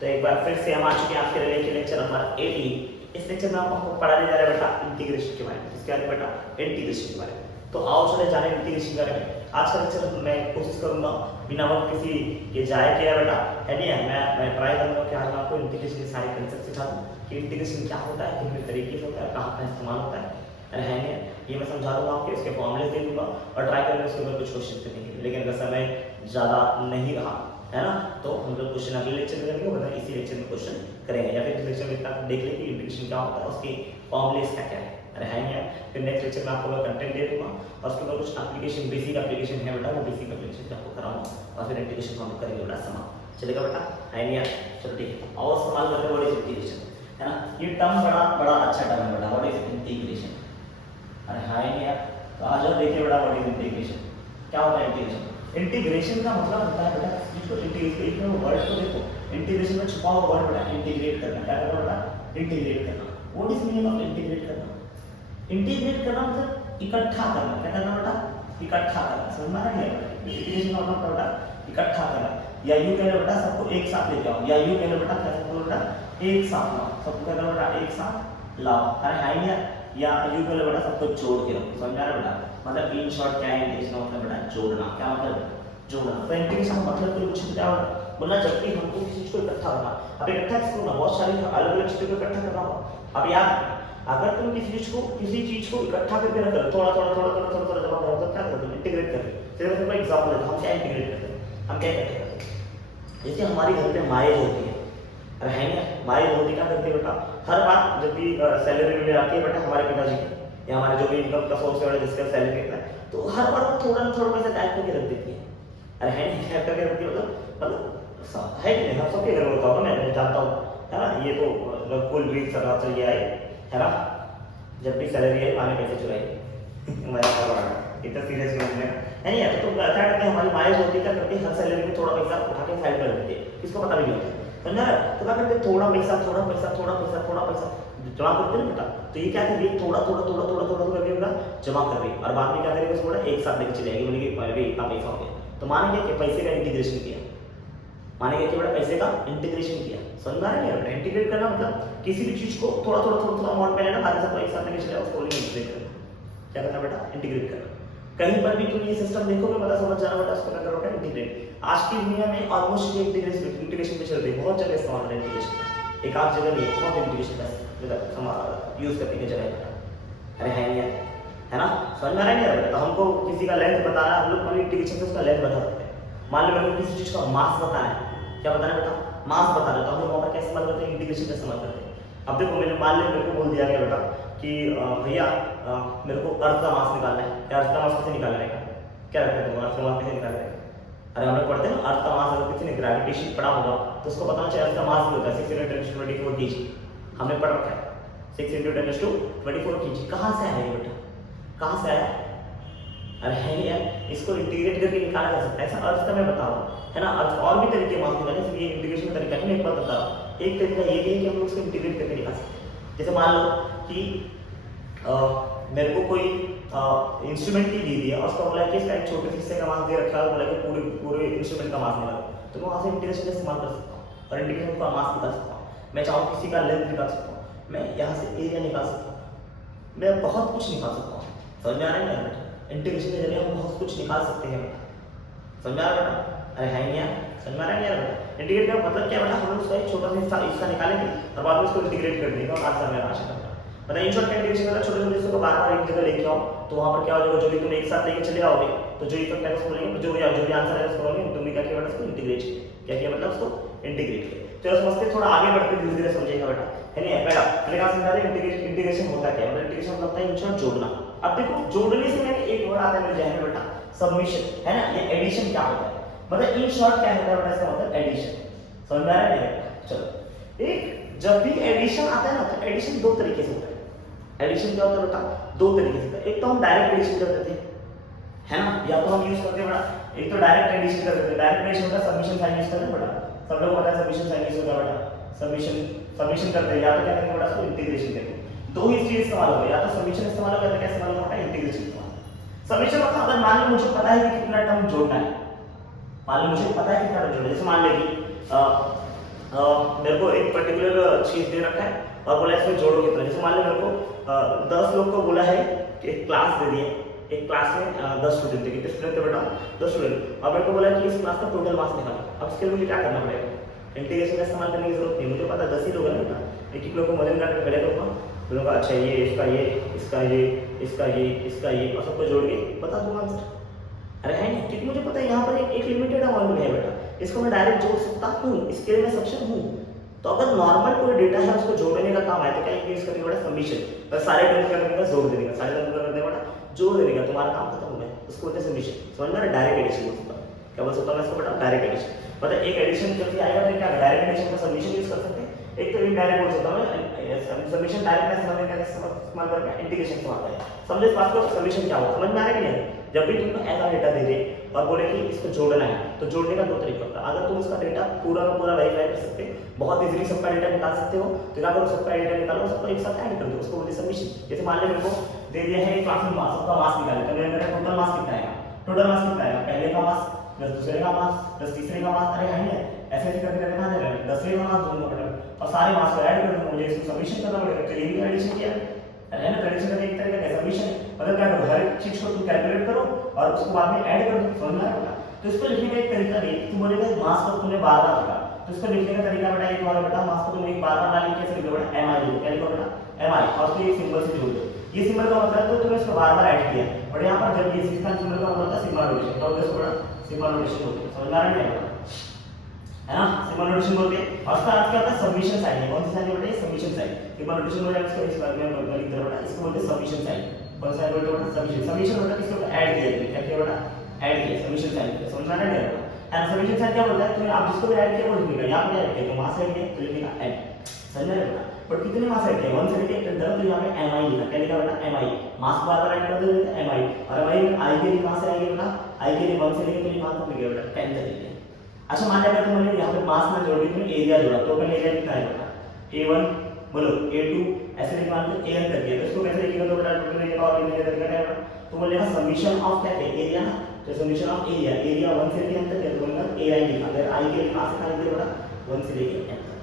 तो एक बार फिर से हम आ चुके हैं आपके लिए के लेक्चर नंबर 18। इस लेक्चर में हम आपको पढ़ाने जा रहे हैं बेटा इंटीग्रेशन के बारे में। इसके बारे में बेटा इंटीग्रेशन के बारे में। तो आओ चले जाने इंटीग्रेशन के बारे में। आज का लेक्चर मैं कोशिश करूंगा बिना वक्त किसी के जाए के बेटा है नहीं, मैं ट्राई करूंगा कि आज मैं आपको इंटीग्रेशन के सारे कंसेप्ट सिखा दूं कि इंटीग्रेशन क्या होता है, कितने तरीके से होता है, कहाँ कहाँ इस्तेमाल होता है है नहीं, ये मैं समझा दूंगा आपको, इसके फॉर्मूले दे दूंगा और ट्राई करेंगे उसके ऊपर कुछ क्वेश्चन करने के लिए। लेकिन अगर समय ज़्यादा नहीं रहा है ना तो हम लोग क्वेश्चन अगले लेक्चर में करेंगे, वरना इसी लेक्चर में क्वेश्चन करेंगे, या फिर इस लेक्चर में इतना देख ले कि इंटीग्रेशन क्या होता है, उसके फॉर्मूलेस क्या क्या है। अरे है नहीं, फिर नेक्स्ट लेक्चर में आपको मैं कंटेंट दे दूंगा और उसके ऊपर कुछ एप्लीकेशन, बेसिक एप्लीकेशन है बेटा, वो बेसिक एप्लीकेशन आपको कराऊंगा और फिर इंटीग्रेशन हम करेंगे बेटा समाप्त। चलेगा बेटा? है नहीं? चलो ठीक है, और इस्तेमाल करते व्हाट इज इंटीग्रेशन, है ना। ये टर्म बड़ा बड़ा अच्छा टर्म है बेटा, व्हाट इज इंटीग्रेशन। अरे हाँ ही नहीं, तो आ जाओ देखिए बेटा व्हाट इज इंटीग्रेशन, क्या होता है इंटीग्रेशन। इंटीग्रेशन का मतलब होता है बेटा जिसको इंटीग्रेट में वर्ड को देखो, इंटीग्रेशन में छुपा हुआ वर्ड बेटा इंटीग्रेट करना। क्या करना बेटा? इंटीग्रेट करना। What is meaning of integrate करना? इंटीग्रेट करना मतलब इकट्ठा करना। क्या करना बेटा? इकट्ठा करना। समझ में आ रहा है? इंटीग्रेशन का मतलब बेटा इकट्ठा करना, या यूं कह लो बेटा सबको एक साथ लेके आओ, या यूं कह लो बेटा क्या करो बेटा एक साथ लाओ, सबको क्या करो बेटा एक साथ लाओ। अरे हाई नहीं, या यूं कह लो बेटा सबको जोड़ के रखो। समझ आ रहा है बेटा? मतलब इन शॉर्ट क्या है इंटीग्रेशन का मतलब बेटा जोड़ना। क्या मतलब? जोड़ना। तो इंटीग्रेशन का मतलब कोई कुछ क्या होगा बोलना, जब भी हमको किसी चीज को इकट्ठा करना। अब इकट्ठा किसको करना? बहुत सारी अलग अलग चीजों को इकट्ठा करना होगा। अब याद अगर तुम किसी चीज को इकट्ठा करके रख रहे हो, थोड़ा थोड़ा थोड़ा थोड़ा थोड़ा थोड़ा जमा करो तो क्या करते हो? इंटीग्रेट करते हो। चलिए मैं एग्जांपल देता हूं, हम क्या इंटीग्रेट करते हैं, हम क्या करते हैं। जैसे हमारी घर पे माएज होती है, अरे है ना, माएज होती क्या करती है बेटा, हर बार जब भी सैलरी मिल आती है बेटा हमारे पिताजी की, या हमारे जो भी इनकम का सोर्स है जिसका सैलरी मिलता है, तो हर बार वो थोड़ा ना थोड़ा पैसा टाइप करके रख देती है। अरे है नहीं, टाइप करके रखती है, मतलब है कि नहीं, हम सबके घर होता होगा, मैं जानता हूँ, है ना। ये तो कुल भी चला चलिए आए, है ना, जब भी सैलरी है माने पैसे चुराई हमारे इतना सीरियस नहीं है नहीं है। तो क्या करते हैं हमारी माएज होती क्या करती है, हर सैलरी में थोड़ा पैसा उठा के साइड कर देती है, किसको पता भी नहीं होता, समझा? तो क्या करते हैं थोड़ा पैसा थोड़ा पैसा थोड़ा पैसा थोड़ा पैसा जमा करते हैं बेटा। तो ये क्या करेगी, थोड़ा थोड़ा थोड़ा थोड़ा थोड़ा थोड़ा करके जमा कर रही, और बाद में क्या करेगी उसको एक साथ लेके चली जाएगी, बोलेगी अरे इतना पैसा हो गया। तो मानेंगे कि पैसे का इंटीग्रेशन किया, मानेंगे कि बेटा पैसे का इंटीग्रेशन किया। समझ आ रहा है बेटा? इंटीग्रेट करना मतलब किसी भी चीज को थोड़ा थोड़ा थोड़ा थोड़ा अमाउंट में लेना, बाकी सबको एक साथ लेके चले उसको इंटीग्रेट करना। क्या करना बेटा? इंटीग्रेट करना। कहीं पर भी तुम ये सिस्टम देखोगे पता समझ जाना बेटा उसको क्या करना बेटा इंटीग्रेट। आज की दुनिया में ऑलमोस्ट ये इंटीग्रेशन पे चल रही है, बहुत जगह इस्तेमाल हो रहा है इंटीग्रेशन, एक आध जगह नहीं, बहुत इंटीग्रेशन का यूज करने की जगह बेटा। अरे है नहीं है ना, समझ में आ रहा है बेटा? तो हमको किसी का लेंथ बताना है, हम लोग खाली इंटीग्रेशन से उसका लेंथ बता सकते हैं। मान लो मेरे को किसी चीज का मास बताना है, क्या बताना है बेटा? मास बताना है, तो हम लोग वहां पर कैसे इस्तेमाल करते हैं? इंटीग्रेशन का इस्तेमाल करते हैं। अब देखो मैंने मान लिया, मेरे को बोल दिया गया बेटा कि भैया मेरे को अर्थ का मास निकालना है, या अर्थ का मास कैसे निकालना है, क्या रखते हैं तुम, अर्थ का मास कैसे निकालना है? अरे हम लोग पढ़ते हैं ना अर्थ का मास, अगर किसी ने ग्रेविटेशन पढ़ा होगा तो उसको पता चाहिए अर्थ का मास होता है 6 × 10⁻24 kg, हमने पढ़ रखा है 6 × 10⁻24 kg। कहाँ से आया ये बेटा, कहाँ से आया? अरे है नहीं यार, इसको इंटीग्रेट करके निकाला जा सकता है, ऐसा अर्थ का मैं बता रहा हूँ, है ना। अर्थ और भी तरीके मास निकालने, इसलिए इंटीग्रेशन का तरीका मैं एक बार बता रहा हूँ। एक तरीका ये भी है कि हम लोग उसको इंटीग्रेट करके निकाल सकते हैं। जैसे मान लो कि मेरे को कोई इंस्ट्रूमेंट की दी दी है और उसका बोला है कि इसका एक छोटे हिस्से का मास दे रखा है, बोला कि पूरे पूरे इंस्ट्रूमेंट का मास निकालो, तो मैं वहाँ से इंटीग्रेशन का इस्तेमाल कर सकता हूँ और इंटीग्रेशन का मास निकाल सकता हूँ। मैं चाहूँ किसी का लेंथ निकाल सकता हूँ, मैं यहाँ से एरिया निकाल सकता हूँ, मैं बहुत कुछ निकाल सकता हूँ। समझ में आ रहा है बेटा? इंटीग्रेशन के जरिए हम बहुत कुछ निकाल सकते हैं बेटा। समझ में आ रहा है बेटा? अरे है नहीं यार, समझ में आ रहा है यार बेटा? इंटीग्रेट का मतलब क्या बेटा, हम लोग उसका एक छोटा सा हिस्सा निकालेंगे और बाद में उसको इंटीग्रेट कर देंगे और आंसर में आशा करता मतलब इन शॉर्ट इंटीग्रेशन का छोटे छोटे हिस्सों को बार बार एक जगह लेके आओ, तो वहां पर क्या हो जाएगा, जो भी तुम एक साथ लेके चले आओगे तो जो इफेक्ट है उसको बोलेंगे, जो भी आंसर है उसको बोलेंगे, तुमने क्या किया बेटा उसको इंटीग्रेट किया। क्या किया मतलब उसको इंटीग्रेट किया। चलो समझते थोड़ा आगे बढ़ते धीरे धीरे समझेगा बेटा, है नहीं? पहला मैंने कहा समझा रहे इंटीग्रेशन होता क्या है, मतलब इंटीग्रेशन मतलब होता है इन शॉर्ट जोड़ना। अब देखो जोड़ने से मैंने एक वर्ड आता है मेरे जहन में बेटा, सबमिशन, है ना। ये एडिशन क्या होता है, मतलब इन शॉर्ट क्या होता है बेटा, इसका मतलब एडिशन। समझ में आ रहा है? चलो एक जब भी एडिशन आता है ना तो एडिशन दो तरीके से होता है। एडिशन क्या होता है बेटा, दो तरीके से होता है। एक तो हम डायरेक्ट एडिशन कर देते हैं, है ना, या तो हम यूज करते हैं बेटा, एक तो डायरेक्ट एडिशन कर देते हैं। डायरेक्ट एडिशन होता है सबमिशन साइन यूज करते हैं बेटा, सब लोग पता है सबमिशन साइन यूज होता है बेटा, सबमिशन करते हैं, या तो क्या करेंगे बेटा उसको इंटीग्रेशन करेंगे। दो ही चीज इस्तेमाल होगा, या तो सबमिशन इस्तेमाल होगा या क्या इस्तेमाल होगा, इंटीग्रेशन इस्तेमाल। सबमिशन मतलब अगर मान लो मुझे पता है कि कितना टर्म जोड़ना है, मान लो मुझे पता है कितना टर्म जोड़ना है, जैसे मान ले कि मेरे को एक पर्टिकुलर चीज दे रखा है और बोला इसमें जोड़ो कितना। जैसे मान लो मेरे को 10 लोग को बोला है कि एक क्लास दे दिए, एक क्लास में 10 स्टूडेंट थे, कितने स्टूडेंट थे बेटा 10 स्टूडेंट। अब मेरे को बोला कि इस क्लास का टोटल मार्क्स निकालो। अब इसके लिए मुझे क्या करना पड़ेगा, इंटीग्रेशन का इस्तेमाल करने की जरूरत नहीं, मुझे पता 10 ही लोग हैं ना बेटा, एक एक लोग को मदन करके खड़े करूँगा, बोलूँगा अच्छा ये इसका ये इसका ये इसका ये इसका ये और सबको जोड़ के बता दूंगा आंसर। अरे है नहीं, क्योंकि मुझे पता है यहाँ पर एक लिमिटेड अमाउंट है बेटा, इसको मैं डायरेक्ट जोड़ सकता हूँ, इसके लिए मैं सक्षम हूँ। तो अगर नॉर्मल कोई डेटा है उसको जोड़ने का काम है तो क्या यूज करेंगे बेटा, समीशन। बस सारे टर्म क्या करेंगे, जोड़ देने का, सारे टर्म क्या करने बेटा, जोड़ देने का, तुम्हारा काम खत्म हो गया, उसको बोलते हैं समीशन। समझ में, डायरेक्ट एडिशन बोल सकता हूँ, क्या बोल सकता हूँ इसको बेटा, डायरेक्ट एडिशन। मतलब एक एडिशन जब आएगा तो क्या डायरेक्ट एडिशन का समीशन यूज कर सकते हैं, एक तो इनडायरेक्ट बोल सकता हूँ समीशन। डायरेक्ट में समझने का इस्तेमाल करके इंटीग्रेशन से आता है। समझे इस बात को, समीशन क्या होता है, समझ में आ रहा है कि नहीं। जब भी तुमको ऐसा डेटा दे दे और बोले कि इसको जोड़ना है तो जोड़ने का 2 तरीका होता है। अगर तुम उसका डेटा पूरा का पूरा वेरीफाई कर सकते, बहुत इजीली सबका डेटा निकाल सकते हो, तो क्या करो, सबका डेटा निकालो, सबको एक साथ ऐड कर दो, उसको बोलते हैं समीशन। जैसे मान लो मेरे को दे दिया है क्लास में मार्क्स, सबका मार्क्स निकाले, तो मेरा टोटल मार्क्स कितना आएगा, टोटल मार्क्स कितना आएगा, पहले का मार्क्स प्लस दूसरे का मार्क्स प्लस तीसरे का मार्क्स। अरे है नहीं, ऐसे ऐसे करके करके कहाँ जाएगा, 10वें का मार्क्स दूंगा बेटा और सारे मार्क्स को ऐड कर दूंगा, मुझे इसको समीशन करना पड़ेगा। तो ये भी एडिशन किया है ना, एडिशन का एक तरीका है समीशन। मतलब क्या करो, हर एक चीज को तुम कैलकुलेट करो और उसको बाद में ऐड कर दो, समझ में आएगा। तो इसको लिखने का एक तरीका भी, तुम बोलेगा मार्क्स को तुमने बार बार लिखा, तो इसको लिखने का तरीका बेटा एक और बेटा, मार्क्स को तुम एक बार बार ना लिख के कैसे लिखो बेटा, एम आई लिखो, क्या लिखो बेटा, एम आई, और उसको एक सिंबल से जोड़ दो। ये सिंबल का मतलब तो तुमने इसको बार बार ऐड किया, और यहाँ पर जब ये सिस्टम सिंबल का मतलब होता है सिग्मा नोटेशन, तो इसको बेटा सिग्मा नोटेशन बोलते हैं, समझ में आ रहा है ना, सिग्मा नोटेशन बोलते हैं। और उसका अर्थ क्या होता है, सबमिशन साइन है, कौन सी साइन है बेटा, सब्मिशन साइन। सिग्मा नोटेशन हो जाएगा, इसको इस बार में लिख दो बेटा, इसको बोलते हैं सबमिशन साइन। कौन सा बोलते हैं बेटा, सबमिशन। सबमिशन मतलब किसको ऐड किया, क्या किया बेटा, ऐड किया, सबमिशन साइन। समझ में आ रहा है बेटा, एंड सबमिशन साइन क्या बोलता है, तुमने आप जिसको भी ऐड किया वो लिखेगा, यहाँ पे ऐड किया तो वहां से ऐड किया तो लिखेगा एम, समझ में आ रहा है बेटा। बट कितने मार्क्स ऐड किया, 1 से लेके 10 तो यहाँ पे एम आई लिखा, क्या लिखा बेटा, एम आई, मार्क्स बार बार ऐड कर दो एम आई। और एम आई आई के लिए कहां से आएगा बेटा, आई के लिए 1 से लेके तो कहां तक लिखेगा बेटा, 10 तक लिखेगा। अच्छा मान लिया तुमने यहाँ पे मास में जोड़ दी, तुमने एरिया जोड़ा, तो पहले एरिया कितना आएगा, a1 बोलो a2 ऐसे लिखवा दो an तक है, तो इसको कैसे लिखेगा, तो बेटा टोटल एरिया और एरिया तक क्या आएगा, तो बोलेगा समीशन ऑफ क्या है, एरिया ना, तो समीशन ऑफ एरिया, एरिया 1 से लेके n तक है, तो बोलेगा ai लिखा, अगर i के लिए कहां से कहां लिखा बेटा, 1 से लेके n तक।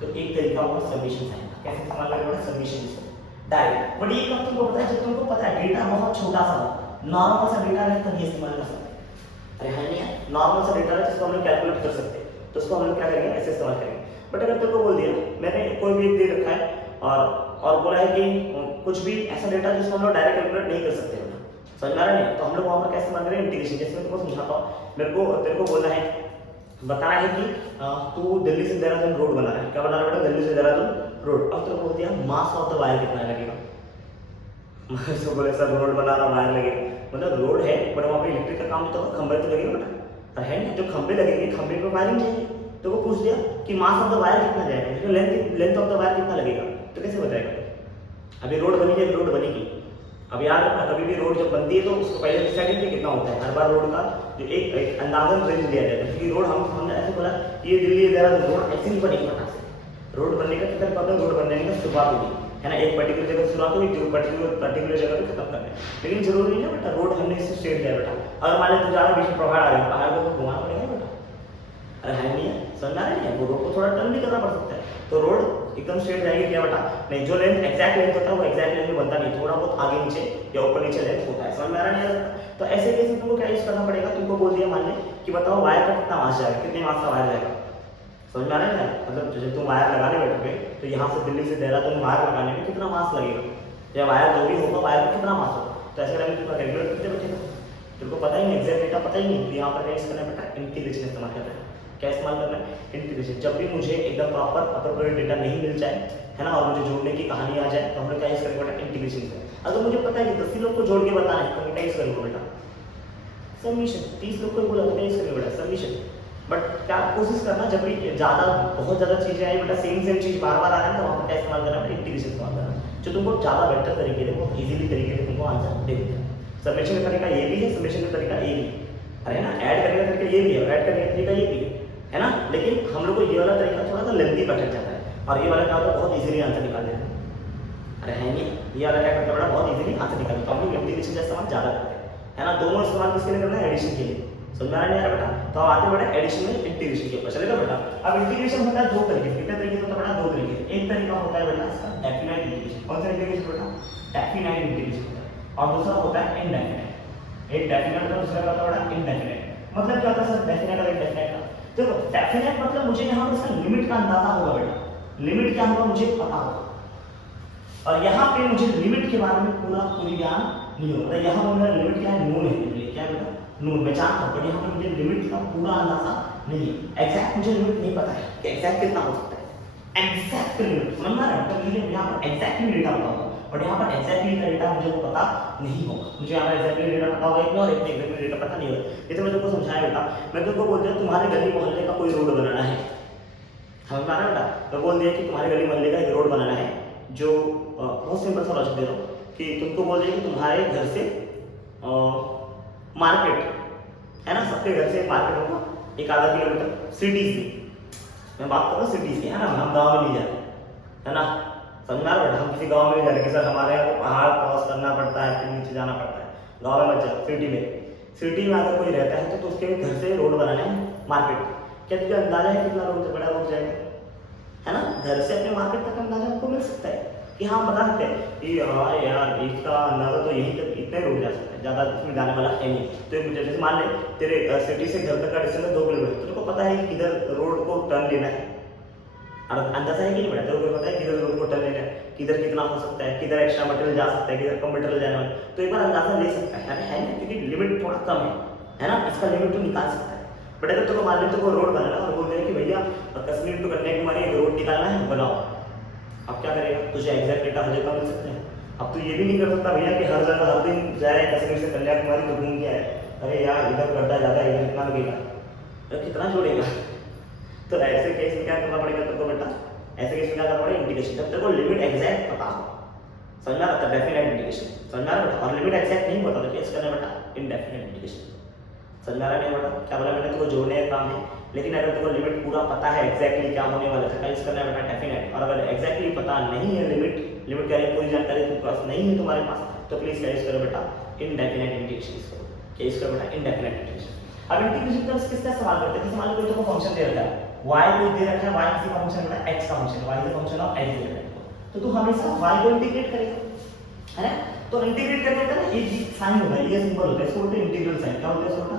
तो एक तरीका होगा समीशन साइन का, कैसे इस्तेमाल करेंगे बेटा, समीशन इसको डायरेक्ट। बट ये कब तुमको पता है, जब तुमको पता है डेटा बहुत छोटा सा हो, नॉर्मल सा डेटा है तब ये इस्तेमाल कर सकते हैं। अरे है नहीं, नॉर्मल सा डेटा है जिसको हम लोग कैलकुलेट कर सकते हैं, तो उसको हम लोग क्या करेंगे, ऐसे इस्तेमाल करेंगे। बट अगर तेरे को बोल दिया, मैंने कोई भी एक दे रखा है और बोला है कि कुछ भी ऐसा डेटा जिसको हम लोग डायरेक्ट कैलकुलेट नहीं कर सकते बेटा, समझ में आ रहा है, तो हम लोग वहां पर कैसे इस्तेमाल करेंगे, इंटीग्रेशन। जैसे मैं तुमको समझाता हूं, तेरे को बोलना है, बताना है कि तू दिल्ली से देहरादून रोड बना रहा है, क्या बना रहा है बेटा, दिल्ली से देहरादून रोड। अब तेरे को बोल दिया मास ऑफ द वायर कितना लगेगा, तो बोले सर रोड बना रहा वायर लगेगा, मतलब रोड है बट वहाँ पे इलेक्ट्रिक का काम तो खंबे तो लगेगा बेटा, पर है ना, जो खंबे लगेंगे खंबे पे वायरिंग चाहिए। तो वो पूछ दिया कि मास ऑफ द वायर कितना जाएगा, लेंथ ऑफ द वायर कितना लगेगा, तो कैसे बताएगा। अभी रोड बनी है, रोड बनेगी, अब यार कभी भी रोड जब बनती है तो उसको पहले डिसाइड किया कितना होता है, हर बार रोड का जो एक अंदाजन रेंज दिया जाता है, क्योंकि रोड हमने ऐसे बोला कि ये दिल्ली देहरादून रोड ऐसे नहीं बनेगी फटाक से, रोड बनने का कितना पता है, रोड बनने का शुरुआत होगी है ना, एक पर्टिकुलर जगह शुरुआत हुई, पर्टिकुलर जगह पे खत्म करना है, लेकिन जरूरी नहीं है बेटा रोड हमने इससे स्ट्रेट दिया बेटा। अगर मान लो ज्यादा बीच में पहाड़ आ गया, पहाड़ को घुमाना पड़ेगा बेटा, अरे है नहीं है, समझना नहीं है, वो रोड को थोड़ा टर्न भी करना पड़ सकता है, तो रोड एकदम स्ट्रेट जाएगी क्या बेटा, नहीं, जो लेंथ एक्जैक्ट लेंथ होता है वो एक्जैक्ट लेंथ में बनता नहीं, थोड़ा बहुत आगे नीचे या ऊपर नीचे लेंथ होता है, समझ में आ रहा है। तो ऐसे केस में तुमको क्या यूज करना पड़ेगा, तुमको बोल दिया मान ले कि बताओ वायर का कितना मास जाएगा, कितने मास का वायर जाएगा, समझ में आ रहा है, मतलब जब तुम वायर लगाने बैठोगे तो यहाँ से दिल्ली से देहरादून वायर लगाने में कितना मास लगेगा, या वायर जो भी होगा वायर में कितना मास होगा, तो ऐसे टाइम तुम्हारा कैलकुलेट करते बैठेगा, तुमको पता ही नहीं, एग्जैक्ट डेटा पता ही नहीं, यहाँ पर क्या यूज करना बेटा, इंटीग्रेशन इस्तेमाल करना है। क्या इस्तेमाल करना है, इंटीग्रेशन। जब भी मुझे एकदम प्रॉपर अप्रोप्रिएट डेटा नहीं मिल जाए है ना, और मुझे जोड़ने की कहानी आ जाए, तो हम लोग क्या यूज करेंगे बेटा, इंटीग्रेशन से। अगर मुझे पता है कि 10 लोग को जोड़ के बताना है, तो मैं क्या यूज करूँगा बेटा, सबमिशन। 30 लोग को बोला तो क्या यूज करेंगे बेटा, सबमिशन। बट क्या कोशिश करना, जब भी बहुत ज़्यादा चीज़ें आई बेटा, सेम चीज़ बार बार आ रहा है, तो वहाँ पर क्या इस्तेमाल करना है, इंटीग्रेशन इस्तेमाल करना, जो तुमको ज़्यादा बेटर तरीके से, बहुत ईजिली तरीके से तुमको आंसर दे देता है। सबमिशन का तरीका ये भी है, सबमिशन का तरीका ये भी है, अरे ना, ऐड करने का तरीका ये भी है, ऐड करने का तरीका ये भी है ना, लेकिन हम लोग को ये वाला तरीका थोड़ा सा लेंथी बैठ जाता है, और ये वाला क्या होता है, बहुत इजीली आंसर निकाल देता है। अरे है नहीं, ये वाला क्या करता है बेटा, बहुत इजीली आंसर निकाल देता है। हम लोग इंटीग्रेशन का इस्तेमाल ज़्यादा करते हैं है ना, दोनों इस्तेमाल किसके लिए करना है, एडिशन के लिए, समझ में आ रहा है बेटा। तो हम आते बेटा एडिशन में इंटीग्रेशन के ऊपर, चलेगा बेटा। अब इंटीग्रेशन होता है दो तरीके से, कितने कौन सा इंटीग्रेशन बेटा? डेफिनेट इंटीग्रेशन होता है। और दूसरा होता है इनडेफिनेट। एक डेफिनेट का दूसरा होता है बेटा इनडेफिनेट। मतलब क्या होता है सर डेफिनेट और इनडेफिनेट का? देखो डेफिनेट मतलब मुझे यहाँ पर इसका लिमिट का अंदाजा होगा बेटा, लिमिट क्या होगा मुझे पता होगा, और यहाँ पे मुझे लिमिट के बारे में पूरी ज्ञान नहीं होगा। यहाँ पर मेरा लिमिट क्या है? नोन है मेरे लिए। क्या है बेटा? नोन। मैं जानता हूँ पर यहाँ पर मुझे लिमिट का पूरा अंदाजा नहीं है। एग्जैक्ट मुझे लिमिट नहीं पता है कि एग्जैक्ट कितना हो सकता है। एग्जैक्ट लिमिट समझ में आ रहा है? तो मुझे यहाँ पर एग्जैक्टली डेटा पता होगा, बट यहाँ पर एग्जैक्टली का डेटा मुझे वो पता नहीं होगा। मुझे यहाँ पर एग्जैक्टली डेटा पता होगा एक और एक एग्जैक्टली डेटा पता नहीं होगा। जैसे मैं तुमको समझाया बेटा, मैं तुमको बोल दिया तुम्हारे गली मोहल्ले का कोई रोड बनाना है, समझ में आ रहा है बेटा? मैं बोल दिया कि तुम्हारे गली मोहल्ले का एक रोड बनाना है, जो बहुत सिंपल सा लॉजिक दे रहा हूँ कि तुमको बोल दिया कि तुम्हारे घर से मार्केट है ना, सबके घर से मार्केट होगा 1-आधा किलोमीटर सिटीज में, मैं बात कर रहा हूँ सिटीज की, है ना, हम गाँव में नहीं जाते, है ना, समझ में आ रहा है? हम किसी गाँव में नहीं जा रहे कि सर हमारे यहाँ को पहाड़ क्रॉस करना पड़ता है फिर नीचे जाना पड़ता है। गाँव में मत जाओ, सिटी में। सिटी में अगर कोई रहता है तो उसके घर से रोड बनाना है मार्केट। क्या तुझे अंदाजा है कितना रोड बड़ा रोड जाएगा? है ना, घर से अपने मार्केट तक अंदाजा आपको मिल सकता है कि हाँ बता सकते हैं कि हाँ यार इसका अंदाजा तो यहीं तक इतने रोड जा सकता है, ज़्यादा इसमें जाने वाला है नहीं। तो मुझे जैसे मान ले तेरे सिटी से घर तक का डिस्टेंस 2 किलोमीटर, तो तुमको पता है कि किधर रोड को टर्न लेना है, और अंदाजा है कि नहीं बेटा? तेरे को पता है किधर रोड को टर्न लेना है, किधर कितना हो सकता है, किधर एक्स्ट्रा मटेरियल जा सकता है, किधर कम मटेरियल जाने वाला, तो एक बार अंदाजा ले सकता है ना, क्योंकि लिमिट थोड़ा कम है ना, इसका लिमिट तो निकाल सकता है। बट अगर तुमको मान लो तुमको रोड बनाना और बोल रहे हैं कि भैया कश्मीर टू कन्याकुमारी एक रोड निकालना है, बनाओ, अब क्या करेगा? तुझे एग्जैक्ट डेटा हर जगह मिल सकते हैं। अब तू ये भी नहीं कर सकता भैया कि हर जगह हर दिन जाए कश्मीर से कन्याकुमारी तो घूम के आए, अरे यार इधर गड्ढा ज़्यादा है, इधर कितना लगेगा, तो कितना जोड़ेगा? तो ऐसे केस में क्या करना पड़ेगा तुमको बेटा? ऐसे केस में क्या करना पड़ेगा? इंटीग्रेशन। जब तेरे को लिमिट एग्जैक्ट पता हो, समझ में आ रहा है? डेफिनेट इंटीग्रेशन, समझ में आ रहा है? और लिमिट एग्जैक्ट नहीं पता तो केस करना बेटा इनडेफिनेट इंटीग्रेशन। समझ में आ रहा है बेटा? क्या बोला मैंने? तुमको जोड़ने का काम है, लेकिन अगर तुमको लिमिट पूरा पता है एग्जैक्टली क्या होने वाला है, कैसे करना है बेटा डेफिनेट। और अगर एग्जैक्टली पता नहीं है लिमिट क्या है, पूरी जानकारी तुम्हारे पास नहीं है तुम्हारे पास, तो प्लीज क्या करो बेटा? इनडेफिनेट इंटीग्रेशन करो। क्या करो बेटा? Indefinite integration. अब इंटीग्रेशन का किसका इस्तेमाल करते हैं? मान लो कोई तुमको फंक्शन दे रखा है y को दे रखा है, y किसी का फंक्शन होता है, x का function, y is a function of x दे रखा है, तो तू हमेशा y को इंटीग्रेट करेगा, है ना? तो इंटीग्रेट करने का ना एक साइन होता है, ये सिंबल होता है, इसको बोलते हैं इंटीग्रल साइन। क्या बोलते हैं इसको?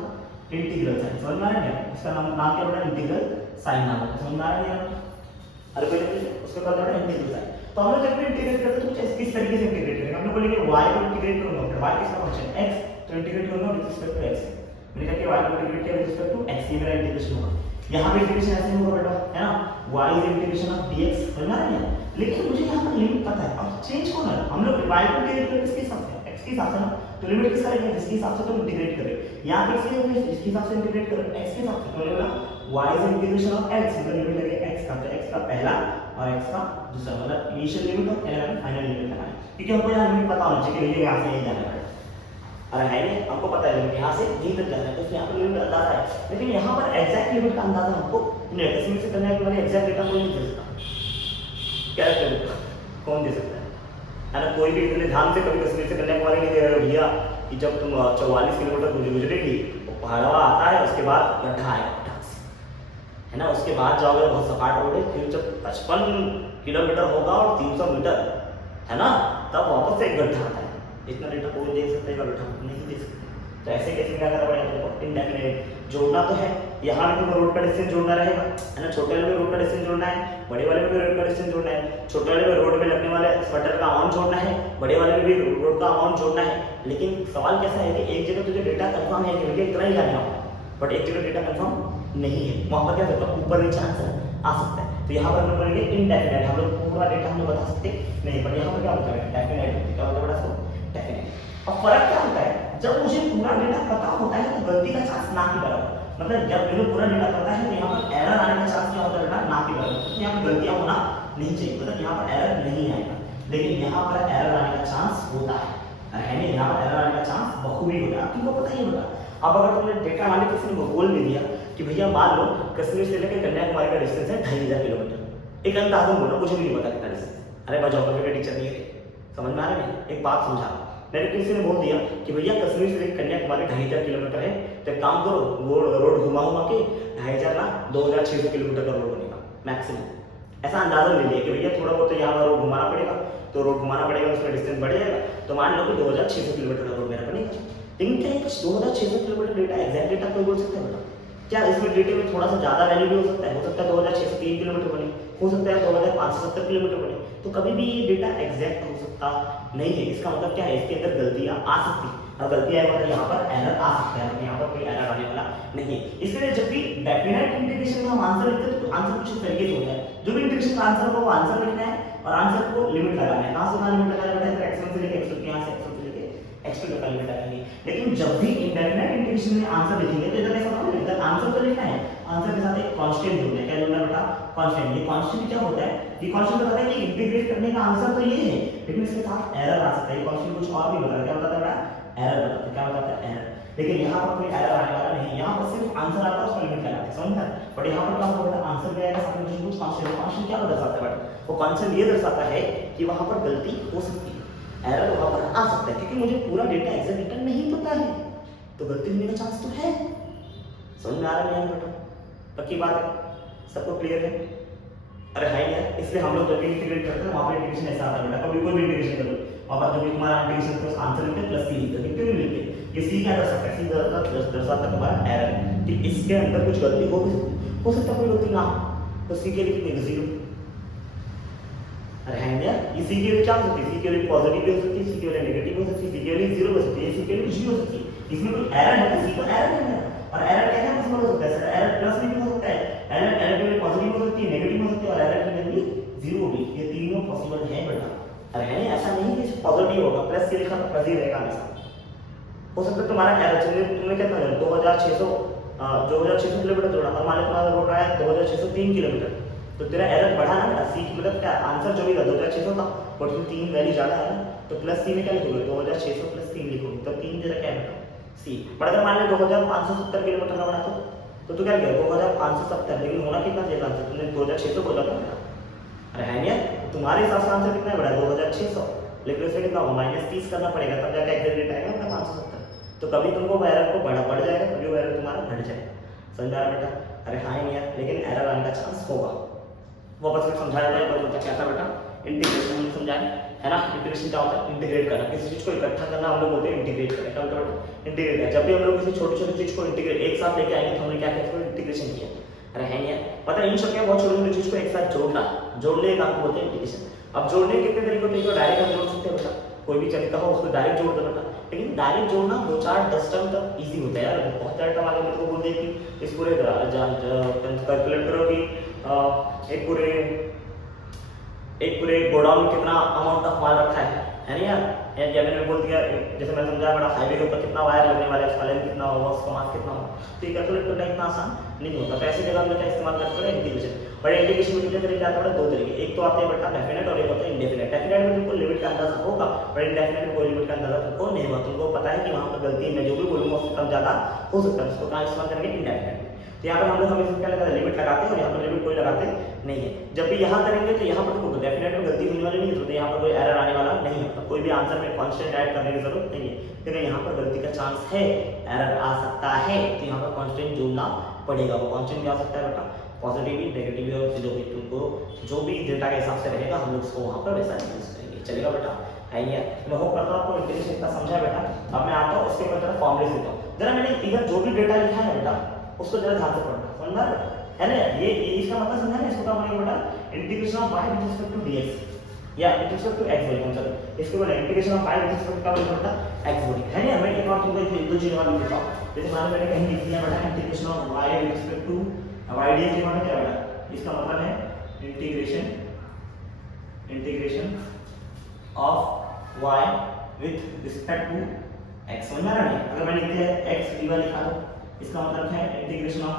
Integral sign. समझ में आ रहा है? इसका नाम क्या होता है? इंटीग्रल साइन नाम होता है। समझ में आ रहा है? अरे कोई नहीं, उसके बाद होता है इंटीग्रल साइन। तो हम लोग जब भी इंटीग्रेट करते हैं तो किस तरीके से इंटीग्रेट करेंगे? हम लोग बोलेंगे y को इंटीग्रेट करूंगा, फिर y किसका फंक्शन x, तो इंटीग्रेट करूंगा विद रिस्पेक्ट टू x, मैंने कहा कि y को इंटीग्रेट किया विद रिस्पेक्ट टू x, ये मेरा इंटीग्रेशन होगा। यहाँ पे इंटीग्रेशन ऐसे होगा बेटा, है ना, y is integration of dx, समझ में आ रहा है? लेकिन मुझे यहाँ पर लिमिट पता है, अब चेंज होना है, हम लोग y को इंटीग्रेट करें किसके हिसाब से? x के हिसाब से ना, तो लिमिट किसका रहेगा? जिसके हिसाब से तुम इंटीग्रेट करें। यहाँ पे जिसके हिसाब से इंटीग्रेट करें x के हिसाब से, तो बोलेगा y is integration of x, मतलब लिमिट लगेगा x का, तो x का पहला और x का दूसरा, मतलब इनिशियल लिमिट और फाइनल लिमिट लगाना है, क्योंकि हमको यहाँ लिमिट पता होना चाहिए कि यहाँ से यहीं जाना है, और है नहीं, हमको पता है लिमिट यहाँ से यहीं तक जाना है, तो यहाँ पर लिमिट अंदाजा है। लेकिन यहाँ पर एग्जैक्ट लिमिट का अंदाजा हमको नहीं, कश्मीर से कन्याकुमारी एग्जैक्ट डेटा कोई नहीं दे सकता। क्या करें? कौन दे सकता है ना? कोई भी इतने ध्यान से कभी कश्मीर से कन्याकुमारी नहीं दे रहे हो भैया कि जब तुम 44 किलोमीटर गुजरेगी वो पहाड़वा आता है, उसके बाद गड्ढा आएगा, है ना, उसके बाद जाओगे बहुत सपाट रोड है, फिर जब 55 किलोमीटर होगा और 300 मीटर, है ना, तब वापस से एक गड्ढा आता है। इतना डेटा कोई दे सकता है? गड्ढा नहीं दे सकते। तो ऐसे केस में क्या करना पड़ेगा तुमको? इनडेफिनेट जोड़ना तो है, यहाँ में तुमको रोड का डिस्टेंस जोड़ना रहेगा, है ना, छोटे वाले में रोड का डिस्टेंस जोड़ना है, बड़े वाले में भी रोड का डिस्टेंस जोड़ना है, छोटे वाले में रोड में लगने वाले स्पटर का अमाउंट जोड़ना है, बड़े वाले में भी रोड का अमाउंट जोड़ना है। लेकिन सवाल कैसा है कि एक जगह तुझे डेटा कंफर्म है कि भैया इतना ही जाना होगा, बट एक जगह डेटा कंफर्म नहीं है, वहाँ पर क्या होगा? ऊपर नीचे आंसर आ सकता है। तो यहाँ पर हम लोग करेंगे इनडेफिनेट, हम लोग पूरा डेटा हम लोग बता सकते नहीं, बट यहाँ पर क्या होता है? डेफिनेट। क्या होता है बड़ा? डेफिनेट। और फर्क क्या होता है? जब मुझे पूरा डेटा पता होता है तो गलती का चांस ना के बराबर, मतलब जब मुझे पूरा डेटा पता है तो यहाँ पर एरर आने का चांस क्या होता है बेटा? ना के बराबर, क्योंकि यहाँ पर गलतियां होना नहीं चाहिए, मतलब यहाँ पर एरर नहीं आएगा, लेकिन यहाँ पर एरर आने का चांस होता है नहीं, यहाँ पर एरर आने का चांस बखूबी होता है, तुमको पता ही होगा। अब अगर तुमने डेटा वाले किसी ने बोल भी दिया कि भैया मान लो कश्मीर से लेकर कन्याकुमारी का डिस्टेंस है 2500 किलोमीटर, एक अंदाजा बोलो, मुझे भी नहीं पता कितना डिस्टेंस, अरे मैं ज्योग्राफी का टीचर नहीं है, समझ में आ रहा है? एक बात समझा, मैंने किसी ने बोल दिया कि भैया कश्मीर से लेकर कन्याकुमारी 2500 किलोमीटर है, तो एक काम करो वो रोड घुमा के 2500 ना 2600 किलोमीटर का रोड बनेगा मैक्सिमम, ऐसा अंदाजा ले लिया कि भैया थोड़ा बहुत तो यहाँ पर रोड घुमाना पड़ेगा, तो रोड घुमाना पड़ेगा, उसमें डिस्टेंस बढ़ जाएगा, तो मान लो कि 2600 किलोमीटर का रोड मेरा बनेगा। लेकिन क्या 2600 किलोमीटर डेटा एग्जैक्ट डेटा कोई बोल सकता है बेटा? क्या इसमें डेटे में थोड़ा सा ज्यादा वैल्यू भी हो सकता है? हो सकता है 2603 किलोमीटर बने, हो सकता है 2570 किलोमीटर बने, तो कभी भी ये डेटा एग्जैक्ट हो सकता नहीं है। इसका मतलब क्या है, इसके अंदर गलतियां आ सकती है, और गलती आएगी मतलब यहाँ पर एरर आ सकता है, यहाँ पर कोई एरर आने वाला नहीं है। इसलिए जब भी डेफिनेट इंटीग्रेशन में हम आंसर लिखते हैं तो आंसर कुछ इस तरीके से होता है, जो भी इंटीग्रेशन का आंसर होगा वो आंसर लिखना है और आंसर को लिमिट लगाना है। कहां से कहां लिमिट लगाना है? x1 से लेकर x2, यहाँ से x1 से लेकर x2 तक लिमिट लगाएंगे। लेकिन जब भी इंडेफिनेट इंटीग्रेशन में आंसर लिखेंगे तो इधर ऐसा होगा, इधर आंसर तो लिखना है, आंसर के साथ एक कांस्टेंट जोड़ना है। क्या जोड़ना है बेटा? कांस्टेंट। ये कांस्टेंट क्या होता है? ये कांस्टेंट बताता है कि इंटीग्रेट करने का आंसर तो ये है, लेकिन इसके साथ एरर आ सकता है। ये कांस्टेंट कुछ और भी बताता है। क्या बताता है बेटा? एरर बताता है। क्या बताता है? एरर। लेकिन यहाँ पर कोई एरर आने वाला नहीं, यहाँ पर सिर्फ आंसर आता है, उसका लिमिट लगाते हैं, समझ में? बट यहाँ पर क्या होगा बेटा? आंसर भी आएगा, साथ में कुछ कांस्टेंट। कांस्टेंट क्या दर्शाता है बेटा? वो कांस्टेंट ये दर्शाता है कि वहां पर गलती हो सकती है, एरर वहां पर आ सकता है, क्योंकि मुझे पूरा डेटा एग्जैक्ट डेटा नहीं पता है, तो गलती होने का चांस तो है। समझ में आ रहा है बेटा? पक्की बात है, सबको क्लियर है? अरे है यार, इसलिए हम लोग जब भी इंटीग्रेट करते हैं वहां पर इंटीग्रेशन ऐसा आता है बेटा, कभी कोई भी इंटीग्रेशन करो वहां पर जो भी तुम्हारा इंटीग्रेशन का आंसर लिखते हैं प्लस सी लिखते हैं, क्यों नहीं लिखते? ये सी क्या दर्शाता है? सी दर्शाता है तुम्हारा एरर, कि इसके अंदर कुछ गलती हो सकता है कोई गलती ना हो, तो सी के लिए कितनी? 0। अरे है यार, ये सी के लिए क्या हो सकती है? सी के लिए पॉजिटिव भी हो सकती है, सी के लिए नेगेटिव हो सकती है, सी के लिए 0 हो सकती है, सी के लिए 0 हो सकती है। इसमें कोई एरर है तो सी को एरर नहीं है, और एरर क्या है उसमें हो सकता है सर, एरर प्लस भी हो सकता है, एरर के लिए पॉजिटिव हो सकती है, नेगेटिव हो सकती है, और एरर के लिए 0 भी। ये तीनों पॉसिबल है बेटा। अरे है ऐसा नहीं कि पॉजिटिव होगा, प्लस से लिखा तो प्लस ही रहेगा हमेशा। हो सकता है तुम्हारा एरर तुमने कितना 2600 किलोमीटर जोड़ा, और मान लो तुम्हारा रोड रहा है 2603 किलोमीटर, तो तेरा एरर बढ़ा ना बेटा। सी मतलब क्या, आंसर जो भी था 2600 था, बट उसमें 3 वैल्यू ज्यादा है ना, तो प्लस सी में क्या लिखोगे? 2600 प्लस 3 लिखोगे, तो 3 तेरा क्या है बेटा? सी। बट अगर मान लो 2570 किलोमीटर का बना तो तू क्या किया? 2570, लेकिन होना कितना चाहिए आंसर? तुमने 2600 बोला था बेटा। अरे है नहीं, तुम्हारे हिसाब से आंसर कितना है बेटा? 2600, लेकिन उसमें कितना होगा? -30 करना पड़ेगा, तब जाके एग्जैक्ट डेटा आएगा अपना 570। तो कभी तुमको एरर को बढ़ जाएगा, कभी वो एरर तुम्हारा घट जाएगा। समझ आ रहा बेटा? अरे हाँ नहीं यार, लेकिन एरर आने का चांस होगा। वापस में समझाया जाए तो क्या था बेटा? इंटीग्रेशन समझाए है ना। इंटीग्रेशन क्या होता है? इंटीग्रेट करना, किसी चीज को इकट्ठा करना हम लोग बोलते हैं इंटीग्रेट करना। क्या होता है? इंटीग्रेट है। जब भी हम लोग किसी छोटी छोटी चीज को इंटीग्रेट एक साथ लेके आएंगे तो हमने क्या किया? इंटीग्रेशन किया। अरे है नहीं यार, पता इन सब क्या, बहुत छोटी छोटी चीज को एक साथ जोड़ने का आपको बोलते हैं इंटीग्रेशन। अब जोड़ने के कितने तरीके होते हैं? डायरेक्ट हम जोड़ सकते हैं बेटा, कोई भी तरीका हो उसको डायरेक्ट जोड़ दो बेटा, लेकिन डायरेक्ट जोड़ना 2-4-10 टर्म तक इजी होता है यार। बहुत सारे टर्म आगे मेरे को बोल दे कि इस पूरे कैलकुलेट करो कि एक पूरे गोडाउन में कितना अमाउंट ऑफ माल रखा है नहीं यार? या मैंने बोल दिया, जैसे मैंने समझाया बड़ा हाईवे के ऊपर कितना वायर लगने वाला है, उसका लेंथ कितना होगा, उसका मास कितना होगा, तो ये कैलकुलेट करना इतना आसान नहीं होता। तो ऐसी जगह हम लोग क्या इस्तेमाल करते हैं? इंटीग्रेशन। और इंटीग्रेशन में कितने तरीके आते हैं? 2 तरीके, एक तो आते हैं बेटा डेफिनेट और एक होता है इंडेफिनेट। डेफिनेट में तुमको लिमिट का अंदाजा होगा, और इंडेफिनेट में कोई लिमिट का अंदाजा तुमको नहीं होगा। तुमको पता है कि वहां पर गलती मैं जो भी बोलूंगा उससे कम ज्यादा हो सकता है, उसको कहां इस्तेमाल करेंगे? इंडेफिनेट। तो यहाँ पर हम लोग हमेशा क्या लगाते हैं? लिमिट लगाते हैं, और यहाँ पर लिमिट कोई लगाते नहीं है। जब भी यहाँ करेंगे तो यहाँ पर देखो डेफिनेट में गलती होने वाली नहीं है, तो यहाँ पर कोई एरर आने वाला नहीं है, कोई भी आंसर में कांस्टेंट ऐड करने की जरूरत नहीं है। लेकिन यहाँ पर गलती का चांस है, एरर आ सकता है, तो यहाँ पर कांस्टेंट जोड़ना पड़ेगा। वो कांस्टेंट क्या हो सकता है बेटा? पॉजिटिव भी, नेगेटिव भी, और जो भी तुमको जो भी डेटा के हिसाब से रहेगा हम लोग उसको वहाँ पर वैसा यूज करेंगे। चलेगा बेटा? है ये मैं होप करता हूँ आपको इंटीग्रेशन इतना समझा बेटा। अब मैं आता हूँ उसके ऊपर जरा फॉर्मूले देता हूँ। जरा मैंने इधर जो भी डेटा लिखा है बेटा उसको जरा ध्यान से पढ़ना, समझ रहा है ना? ये इसका मतलब समझा ना? इसको क्या बोलेंगे बेटा? Integration of y with respect to dx या विद रिस्पेक्ट टू x बोलेंगे। चलो इसको बोलेंगे integration of y with respect to बेटा x बोलेंगे, है ना? मैं एक बार तुमको एक दो चीजें और लिख देता हूं। जैसे मान लो मैंने कहीं लिख दिया बेटा integration of y with respect to y dx के मतलब क्या बेटा? इसका मतलब है integration of y with respect to x। समझ में आ रहा है? अगर मैं लिख दिया x dy लिखा तो इसका मतलब है इंटीग्रेशन ऑफ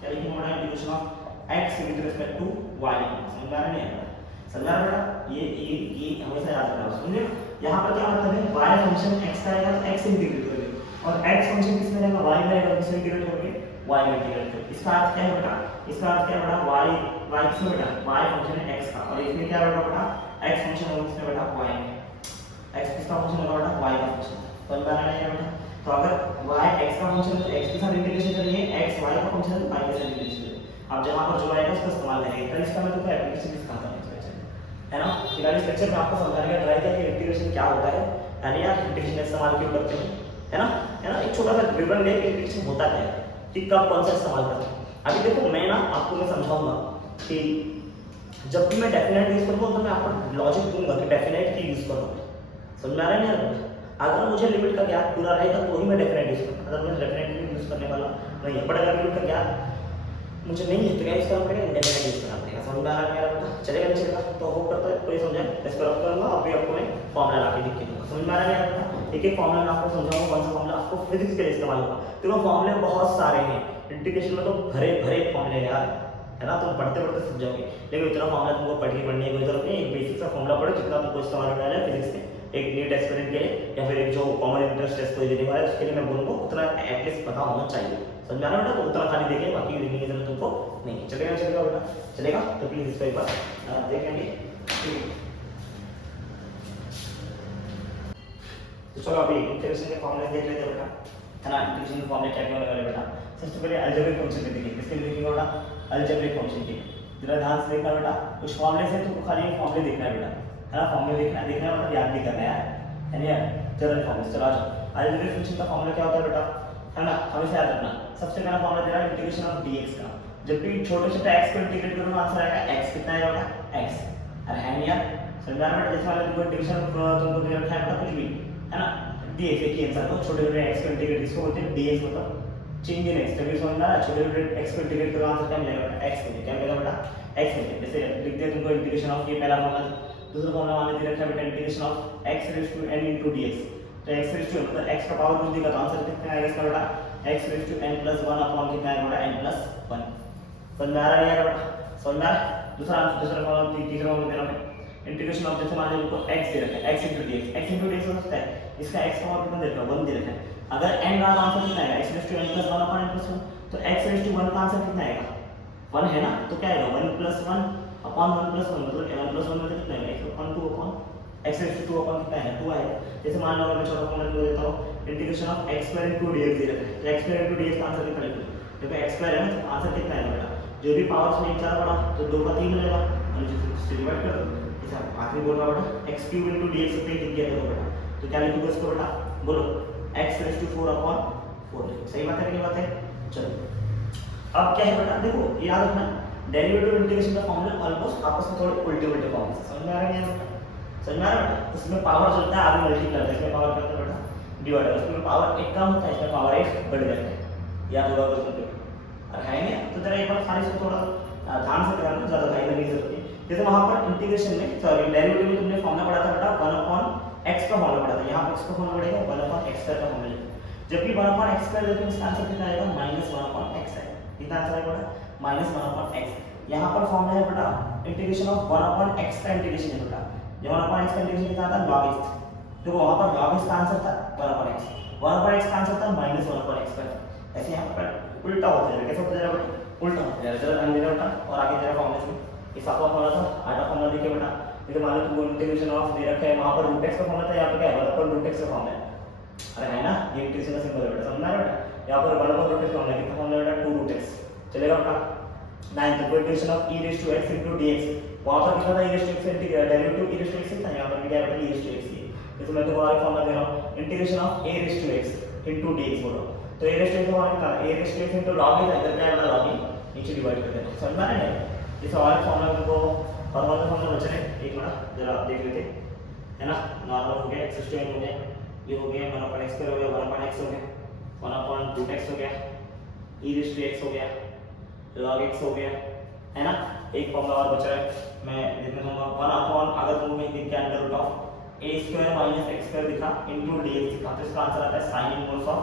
क्या लिखेंगे बेटा? Integration of x with respect to y। समझ आ रहा है? समझ आ रहा है बेटा? ये हमेशा याद रखना, समझे? यहाँ पर क्या मतलब है? y फंक्शन x का रहेगा तो x इंटीग्रेट करेंगे, और x फंक्शन किस में रहेगा? y में रहेगा, किस में इंटीग्रेट करोगे? y में इंटीग्रेट करोगे। इसका अर्थ क्या है बेटा? इसका अर्थ क्या है बेटा? y किस में बेटा? y फंक्शन है x का, और इसमें क्या होगा बेटा? x फंक्शन होगा किसमें बेटा? y में। x किसका फंक्शन होगा बेटा? y का फंक्शन। समझ आ रहा है बेटा? तो अगर y x का फंक्शन है तो x के साथ इंटीग्रेशन करेंगे, x y का फंक्शन है तो y के साथ इंटीग्रेशन करेंगे। आप जहाँ पर जो आएगा उसका इस्तेमाल करेंगे। इसका मैं तुमको एप्लीकेशन दिखाता हूँ है ना। फिलहाल इस लेक्चर में आपको समझाने का ट्राई किया कि इंटीग्रेशन क्या होता है, यानी यार इंटीग्रेशन का इस्तेमाल क्यों करते हैं, है ना। एक छोटा सा विवरण दे कि इंटीग्रेशन होता क्या है, कि कब कौन सा इस्तेमाल करते हैं। अभी देखो मैं ना आपको मैं समझाऊंगा कि जब भी मैं डेफिनेट यूज करूँगा तो मैं आपको लॉजिक दूंगा कि डेफिनेट की यूज करो, समझ में आ रहा है यार। अगर मुझे लिमिट का ज्ञान पूरा रहेगा तो ही मैं डेफिनेट यूज करूँगा, अगर मुझे डेफिनेट यूज करने वाला नहीं है, बट अगर लिमिट का ज्ञान मुझे नहीं है तो क्या यूज करना पड़ेगा, इंडेफिनेट यूज करना पड़ेगा। समझ में आ रहा है यार, चलेगा नहीं चलेगा तो होप करता है कोई समझाए। इसको रख करूँगा अभी आपको मैं फॉर्मूला ला के दिख के दूंगा। समझ में आ रहा है यार, एक एक फॉर्मूला मैं आपको समझाऊंगा कौन सा फॉर्मूला आपको फिजिक्स के लिए इस्तेमाल होगा। तो वो फॉर्मूले बहुत सारे हैं इंटीग्रेशन में, तो भरे भरे फॉर्मूले यार, है ना। तुम पढ़ते पढ़ते समझ जाओगे, लेकिन इतना फॉर्मूला तुमको पढ़ने की जरूरत नहीं। एक बेसिक सा फॉर्मूला पढ़ो जितना तुमको इस्तेमाल होने वाला है फिजिक्स में, एक नीट एक्सपेरिमेंट के लिए या फिर एक जो कॉमन इंटरेस्ट टेस्ट को देने वाला है उसके लिए मैं बोलूँगा उतना एटलीस्ट पता होना चाहिए। समझ में आ रहा है बेटा, तो उतना खाली देखें, बाकी देखने की जरूरत तुमको नहीं। चलेगा चलेगा बेटा, चलेगा तो प्लीज इसको एक बार देखेंगे। तो चलो अभी इंटीग्रेशन के फॉर्मूले देख लेते हैं बेटा, है ना। इंटीग्रेशन के फॉर्मूले क्या क्या होने वाले बेटा, सबसे पहले अलजेब्रिक फंक्शन के देखिए, किसके लिए देखेंगे बेटा, अलजेब्रिक फंक्शन के। जरा ध्यान से देखना बेटा, उस फॉर्मूले से तुमको खाली फॉर्मूले देखना है बेटा, है ना। फॉर्मूले देखना है मतलब याद भी करना है यार, जनरल फॉर्मूले। चलो आ जाओ, अलजेब्रिक फंक्शन का फॉर्मूला क्या होता है बेटा, है ना, हमेशा याद रखना। सबसे पहला फॉर्मूला दे रहा है इंटीग्रेशन ऑफ dx का। जब भी छोटे छोटे x को इंटीग्रेट करूंगा आंसर आएगा x, कितना आएगा बेटा x। अरे है नहीं यार, समझ आ रहा है बेटा। जैसे मान लो तुमको इंटीग्रेशन तुमको दे रखा है बेटा कुछ भी, है ना, dx एक ही आंसर को छोटे छोटे x को इंटीग्रेट, इसको बोलते हैं dx मतलब चेंज इन x। तभी समझ में आ रहा है, छोटे छोटे x को इंटीग्रेट करो आंसर क्या मिलेगा बेटा x मिलेगा। क्या मिलेगा बेटा x मिलेगा। जैसे लिख दिया तुमको इंटीग्रेशन ऑफ, ये पहला फॉर्मूला। दूसरा फॉर्मूला मान दे रखा है बेटा integration of x raise to n into dx। तो x रेज़ टू मतलब x का पावर कुछ देगा तो आंसर कितना आएगा इसका बेटा x raise to n plus 1 upon कितना आएगा बेटा n प्लस 1। समझ में आ रहा है यार बेटा, समझ में आ रहा है। दूसरा फॉर्मूला तीसरा फॉर्मूला दे रहा है इंटीग्रेशन ऑफ, जैसे मान लो इनको x दे रखा है x into dx। x into dx हो सकता है, इसका x पावर कितना दे रखा है 1 दे रखा है। अगर n रहा तो आंसर कितना आएगा x raise to n plus 1 upon n plus 1। तो x रेज़ टू 1 का आंसर कितना आएगा 1 है ना, तो क्या आएगा 1 प्लस 1 अपॉन 1 प्लस 1 मतलब 1 प्लस 1 मतलब कितना आएगा x upon 2 upon x raise to 2 upon कितना आएगा 2 आएगा। जैसे मान लो मैं छोटा फॉर्मूला देता हूं integration of x square into dx दे रखा है, तो x स्क्वायर इनटू dx का आंसर कितना लिखो, देखो x स्क्वायर है ना, तो आंसर कितना आएगा बेटा, जो भी पावर्स में 4 बड़ा तो 2 का 3 मिलेगा और जिससे डिवाइड कर दो। जैसे आखिरी बोल रहा बेटा x क्यूब इनटू dx से दिख गया देखो बेटा, तो क्या लिखोगे इसको बेटा बोलो x रेज़ टू 4 अपॉन 4। सही बात है कि बात है। चलो अब क्या है बेटा, देखो याद रखना डेरिवेटिव इंटीग्रेशन का फॉर्मूला ऑलमोस्ट आपस में थोड़े उल्टे उल्टे फॉर्मूले समझ में आ रहा है बेटा, समझ में आ रहा है। उसमें पावर चलता है आगे मल्टीप्लाई होता है, इसमें पावर क्या होता है बेटा डिवाइड, उसमें पावर 1 कम होता है, इसमें पावर 1 बढ़ जाता है। याद होगा क्वेश्चन पे, और है नहीं तो जरा एक बार सारी से थोड़ा ध्यान से करना, ज्यादा भाई करने की जरूरत नहीं। जैसे वहां पर इंटीग्रेशन में सॉरी डेरिवेटिव में तुमने फॉर्मूला पढ़ा था बेटा 1 अपॉन x का फॉर्मूला पढ़ा था, यहां पर x का फॉर्मूला पड़ेगा 1 अपॉन x स्क्वायर का फॉर्मूला। जब भी 1 अपॉन x स्क्वायर देखो इसका आंसर कितना आएगा -1 अपॉन x है, कितना आंसर आएगा बेटा -1 अपॉन x। यहां पर फॉर्मूला है बेटा इंटीग्रेशन ऑफ 1 अपॉन x का इंटीग्रेशन है बेटा, जब 1 अपॉन x का इंटीग्रेशन कितना था log x, देखो वहां पर log x का आंसर था 1 अपॉन x, 1 अपॉन x का आंसर था -1 अपॉन x स्क्वायर। ऐसे यहां पर उल्टा होता है, कैसे होता है बेटा उल्टा होता है। जरा ध्यान देना बेटा, और आगे जरा फॉर्मूला में ये सातवां फॉर्मूला था, आठवां फॉर्मूला देखिए बेटा। जैसे मान लो तुमको इंटीग्रेशन ऑफ दे रखा है, वहां पर रूट x का फॉर्मूला था, यहां पर क्या है 1 अपॉन रूट x का फॉर्मूला है। अरे है ना, ये इंटीग्रेशन का सिंबल है बेटा, समझना है बेटा। यहां पर 1 अपॉन रूट x का फॉर्मूला कितना फॉर्मूला बेटा 2 रूट x। चलेगा बेटा 9th integration of e raise to x into dx, वहां पर कितना था e raise to x integrate derivative e raise to x था, यहां पर भी क्या है बेटा e रेज़ टू x। जैसे मैं तो और फॉर्मूला दे रहा हूं integration of a raise to x into dx बोलो, तो a रेज़ टू x का फॉर्मूला कितना a raise to x into log x इधर क्या है बेटा log e, नीचे डिवाइड कर देना। समझ में आ रहा है। इस और फॉर्मूला को और वाला फॉर्मूला बचा है, एक मिनट जरा देख लेते है ना। नॉर्मल हो गया x रेज़ टू n हो गया, ये हो गया 1 अपॉन x स्क्वायर हो गया, 1 अपॉन x हो गया, 1 अपॉन रूट x हो गया, e रेज़ टू x हो गया, log x हो गया, है ना। एक फॉर्मूला और बचा है, मैं लिखने दूंगा 1 अपॉन, अगर तुमको कहीं दिख गया under root of a square minus x square दिखा इनटू dx दिखा, तो इसका आंसर आता है sin inverse of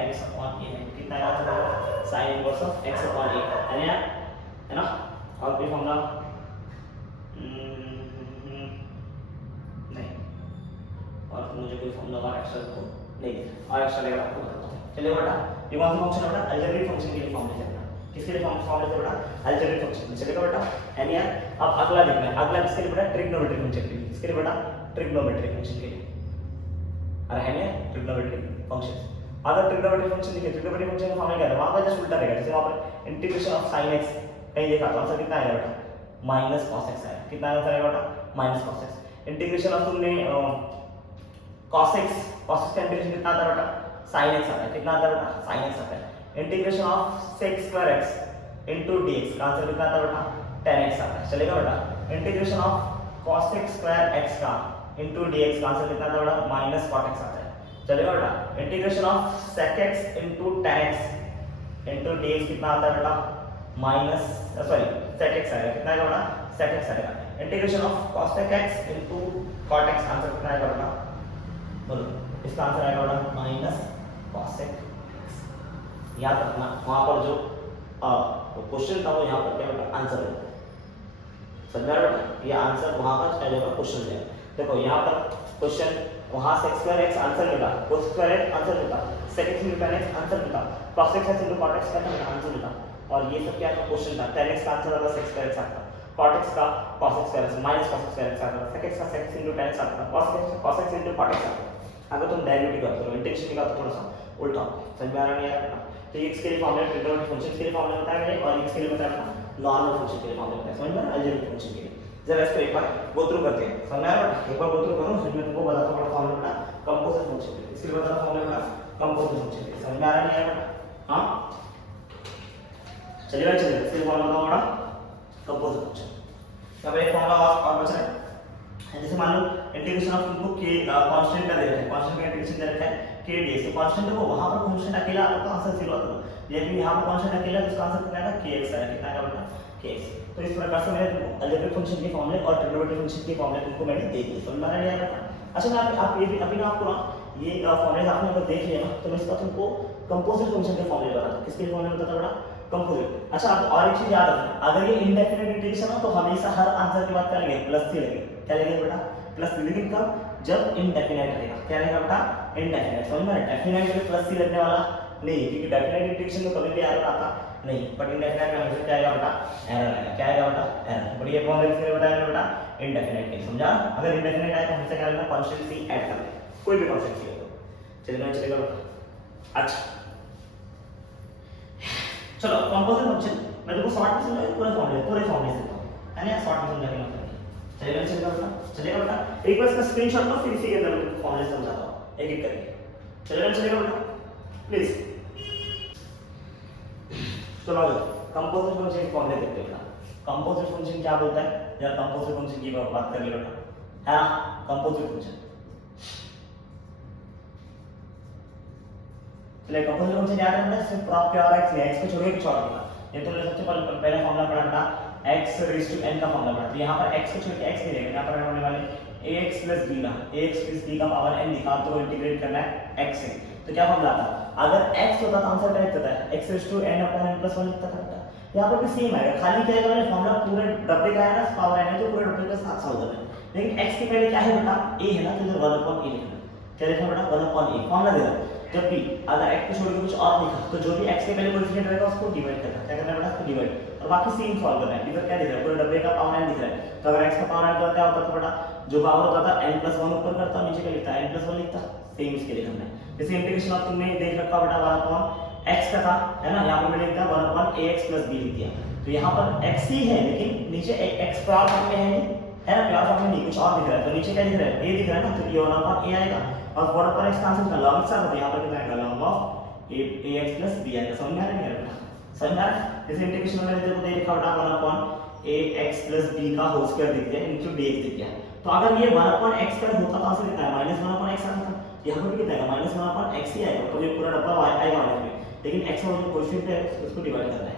x upon a। कितना आंसर होगा sin inverse of x upon a, है ना। और भी फॉर्मूला नहीं, और मुझे कोई फॉर्मूला और एक्स्ट्रा को नहीं और एक्स्ट्रा लेकर आपको बताता हूं। चलिए बेटा ये कौन सा फंक्शन है बेटा अलजेब्रिक फंक्शन के लिए फॉर्मूला है, किसके लिए फॉर्मूला है बेटा अलजेब्रिक फंक्शन। चलेगा बेटा यानी यार अब अगला देखना है, अगला किसके लिए बेटा ट्रिग्नोमेट्रिक फंक्शन के लिए, किसके लिए बेटा ट्रिग्नोमेट्रिक फंक्शन के लिए। अरे है ना ट्रिग्नोमेट्रिक फंक्शन, अगर ट्रिग्नोमेट्रिक फंक्शन लिखे ट्रिग्नोमेट्रिक फंक्शन का फॉर्मूला क्या है, वहां पर जस्ट उल्टा रहेगा। जैसे वहां पर इंटीग्रेशन ऑफ sin x कहीं देखा तो आंसर कितना आएगा बेटा माइनस cos x आएगा। कितना आंसर आएगा बेटा minus cos x। Integration of तुमने cos x का इंटीग्रेशन कितना आता है बेटा sin x आता है। कितना आता है बेटा sin x आता है। Integration of sec square x into dx का आंसर कितना आता है बेटा tan x आता है। चलेगा बेटा। Integration of cos square x का into dx का आंसर कितना आता है बेटा माइनस cot x आता है। चलेगा बेटा। Integration of sec x into tan x into dx कितना आता है बेटा माइनस सॉरी sec x आएगा। कितना आएगा बेटा sec x आएगा। Integration of cos x into cot x answer कितना आएगा बेटा बोलो इसका आंसर आएगा बेटा माइनस cos x। याद रखना वहां पर जो क्वेश्चन था वो यहाँ पर क्या बेटा आंसर है। समझ में आ रहा है बेटा ये आंसर वहां पर क्या जाएगा क्वेश्चन है। देखो यहाँ पर क्वेश्चन वहां sec square x आंसर मिला cos square x आंसर मिला sec x into tan x answer मिला cos x into cot x का आंसर मिला और ये सब क्या था क्वेश्चन था। tan x का आंसर आता sec square x आता cot x का cos x square x minus cos x square x आता sec x का sec x into tan x आता cos x into cot x आता। अगर तुम डेरिवेटिव करते हो इंटीग्रेशन निकाल तो थोड़ा सा उल्टा समझ में आ रहा नहीं आ रहा। तो x के लिए फॉर्मूला ट्रिग्नोमेट्रिक फंक्शन के लिए फॉर्मूला बताया मैंने और x के लिए बताया नॉर्मल फंक्शन के लिए फॉर्मूला बताया। समझ में आ रहा अलजेब्रिक फंक्शन के लिए जरा इसको एक बार गो थ्रू करते हैं। समझ में आ रहा एक बार गो थ्रू करो फिर मैं तुमको बताता हूं फॉर्मूला कंपोजिट फंक्शन के लिए। इसके लिए बताता हूं फॉर्मूला कंपोजिट फंक्शन के लिए। समझ में आ रहा नहीं आ रहा हां चलिए इसके लिए फॉर्मूला बताओ कंपोजिट फंक्शन। अब एक फॉर्मूला और बचा है जैसे मान लो इंटीग्रेशन ऑफ तुमको के कांस्टेंट का दे रखा है कांस्टेंट का इंटीग्रेशन दे रखा है k dx। तो कांस्टेंट देखो वहां पर कांस्टेंट अकेला आता तो आंसर 0 आता लेकिन यहां पर कांस्टेंट अकेला तो इसका आंसर कितना आएगा kx आएगा। कितना आएगा बेटा kx। तो इस प्रकार से मैंने तुमको अलजेब्रिक फंक्शन के फॉर्मूले और ट्रिग्नोमेट्रिक फंक्शन के फॉर्मूले तुमको मैंने दे दिए। समझ में आ रहा है बेटा। अच्छा मैं आप ये भी अभी ना आपको ना ये फॉर्मूले आपने अगर देख लिया ना तो मैं इसका तुमको कंपोजिट फंक्शन के फॉर्मूले बताता हूं। किसके फॉर्मूले बताता बेटा कंपोजिट। अच्छा अब और एक चीज याद रखना अगर ये इंडेफिनिट इंटीग्रेशन हो तो हमेशा हर आंसर के बाद क्या लगेगा प्लस सी लगेगा। क्या लगेगा बेटा प्लस सी। लेकिन कब जब इनडेफिनिट रहेगा क्या रहेगा बेटा इनडेफिनिट। समझ में डेफिनिट में प्लस सी लगने वाला नहीं क्योंकि डेफिनिट इंटीग्रेशन में कभी भी एरर आता नहीं बट इनडेफिनिट में हमेशा क्या आएगा बेटा एरर आएगा। क्या आएगा बेटा एरर। बट ये फॉर्मूला किसके लिए बताया बेटा इनडेफिनिट के। समझा। अगर इनडेफिनिट आए तो हमेशा क्या लगेगा कांस्टेंट सी ऐड कर दें कोई भी कांस्टेंट सी हो चलेगा बेटा। अच्छा चलो कंपोजिट फंक्शन मैं तुमको शॉर्ट में समझाऊंगा पूरे फॉर्मूले से है ना शॉर्ट में समझाने का चलेगा बेटा। एक बार इसका स्क्रीनशॉट लो फिर इसी के अंदर मैं फॉर्मूले समझाता हूं एक एक करके। चलेगा बेटा प्लीज। चलो आ जाओ कंपोजिट फंक्शन के फॉर्मूले देखते हैं बेटा। कंपोजिट फंक्शन क्या बोलता है जरा कंपोजिट फंक्शन की बात कर ले बेटा है ना कंपोजिट फंक्शन। चलिए कंपोजिट फंक्शन याद रखना है सिर्फ प्योर x है x को छोड़ के कुछ और होगा। ये तुमने सबसे पहले फॉर्मूला पढ़ा था x रेज़ टू n का फॉर्मूला पढ़ा। तो यहां पर x को छोड़ के x नहीं लेंगे यहां पर होने वाले ax b ना ax b का पावर n निकाल तो इंटीग्रेट करना है x से। तो क्या फॉर्मूला आता अगर x होता तो आंसर क्या लिखता है x raise to n upon n plus 1 लिखता था। यहां पर भी सेम आएगा खाली क्या है मैंने फॉर्मूला पूरे डब्बे का है ना पावर n है तो पूरे डब्बे का साथ साथ होता है। लेकिन x के पहले क्या है बेटा a है ना तो इधर 1 अपॉन a लिखना। क्या लिखना बेटा 1 अपॉन a फॉर्मूला दे रहा जब भी अगर x को छोड़ के कुछ और लिखा तो जो भी x के पहले कोएफिशिएंट रहेगा उसको डिवाइड करना। क्या करना है बेटा उसको डिवाइड और बाकी सेम सॉल्व करना है। इधर क्या दिख रहा है पूरे डब्बे का पावर n दिख रहा है तो अगर x का पावर n क्या होता तो बेटा जो पावर होता था n + 1 ऊपर करता नीचे क्या लिखता n + 1 लिखता सेम इसके लिए करना है। जैसे इंटीग्रेशन ऑफ तुमने देख रखा बेटा 1 अपॉन x का था है ना यहां पर मैंने लिखा 1 अपॉन ax + b लिख दिया। तो यहां पर x ही है लेकिन नीचे x प्योर फॉर्म में है नहीं है ना प्योर फॉर्म में नहीं कुछ और दिख रहा है। तो नीचे क्या दिख रहा है a दिख रहा है ना तो ये 1 अपॉन a आएगा और 1 अपॉन x का आंसर लॉग के साथ यहां पर कितना आएगा log ऑफ ax + b आएगा। समझ में आ रहा है बेटा समझ में आ रहा है। जैसे इंटीग्रेशन में मैंने तेरे को दे रखा बेटा 1 अपॉन ax + b का होल स्क्वायर दिख गया इनटू dx दिख गया। तो अगर ये 1 अपॉन x स्क्वायर होता तो आंसर कितना है -1 अपॉन x आता यहां पर कितना आएगा -1 अपॉन x ही आएगा। तो ये पूरा डब्बा आएगा माइनस में लेकिन x का जो कोएफिशिएंट है उसको डिवाइड करना है।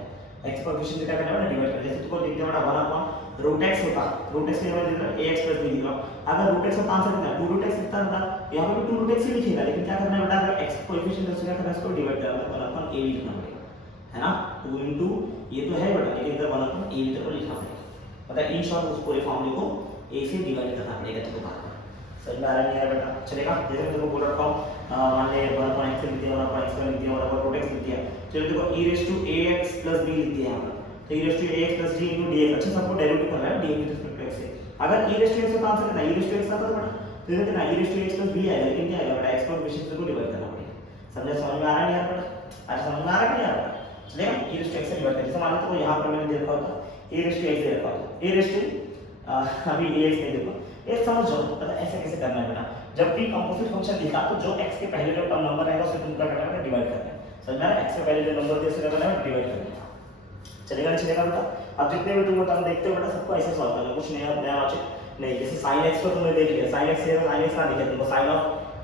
x का कोएफिशिएंट क्या करना है डिवाइड करना है। जैसे तुमको दिखता है बेटा 1 अपॉन √x होता √x के जगह लिखना ax + b लिख लो। अगर √x होता आंसर कितना 2√x लिखता बेटा यहां पर भी 2√x ही लिखेगा लेकिन क्या करना है बेटा अगर x कोएफिशिएंट है उसको क्या करना है इसको डिवाइड करना है 1 अपॉन a लिखना पड़ेगा है ना 2 इनटू ये तो है बेटा लेकिन इधर 1 अपॉन a इधर को लिखना पड़ेगा। मतलब इन शॉर्ट उस पूरे फॉर्मूले को a से डिवाइड करना पड़ेगा तुमको बार बार। समझ में आ रहा है बेटा चलेगा। जैसे मैं तुमको बोल रखा हूं मान ले 1 अपॉन x लिख दिया 1 अपॉन x लिख दिया 1 अपॉन √x लिख दिया। चलो देखो e⁻ax + b लिख दिया यहां पर तो e⁻ax + d * dx। अच्छा सबको डेरिवेटिव करना है dx with respect to x से। अगर e⁻x होता आंसर कितना e⁻x आता तो बेटा तो ये कितना e⁻x + b आएगा लेकिन क्या आएगा बेटा x को कोएफिशिएंट को डिवाइड करना पड़ेगा। समझ में आ रहा है नहीं यार बेटा। अच्छा समझ में आ रहा है नहीं यार चलेगा। e रेज़ टू x से डिवाइड करें, जैसे मान लो तो यहाँ पर मैंने दे रखा होता e रेज़ टू x दे रखा होता, e रेज़ टू अभी ax नहीं देखो, एक समझ जाओ पता ऐसे कैसे करना है बेटा। जब भी कंपोजिट फंक्शन दिखा तो जो x के पहले जो टर्म नंबर रहेगा उसे तुमको क्या करना है डिवाइड करना है, समझ में आ रहा है। x के पहले जो नंबर दिया उसे क्या करना है डिवाइड करना है, चलेगा नहीं चलेगा बेटा। अब जितने भी तुम टर्म देखते हो बेटा सबको ऐसे सॉल्व करना, कुछ नया नया लॉजिक नहीं। जैसे sin x को तुमने देख लिया, sin x है, sin x का दिखा तुमको sin of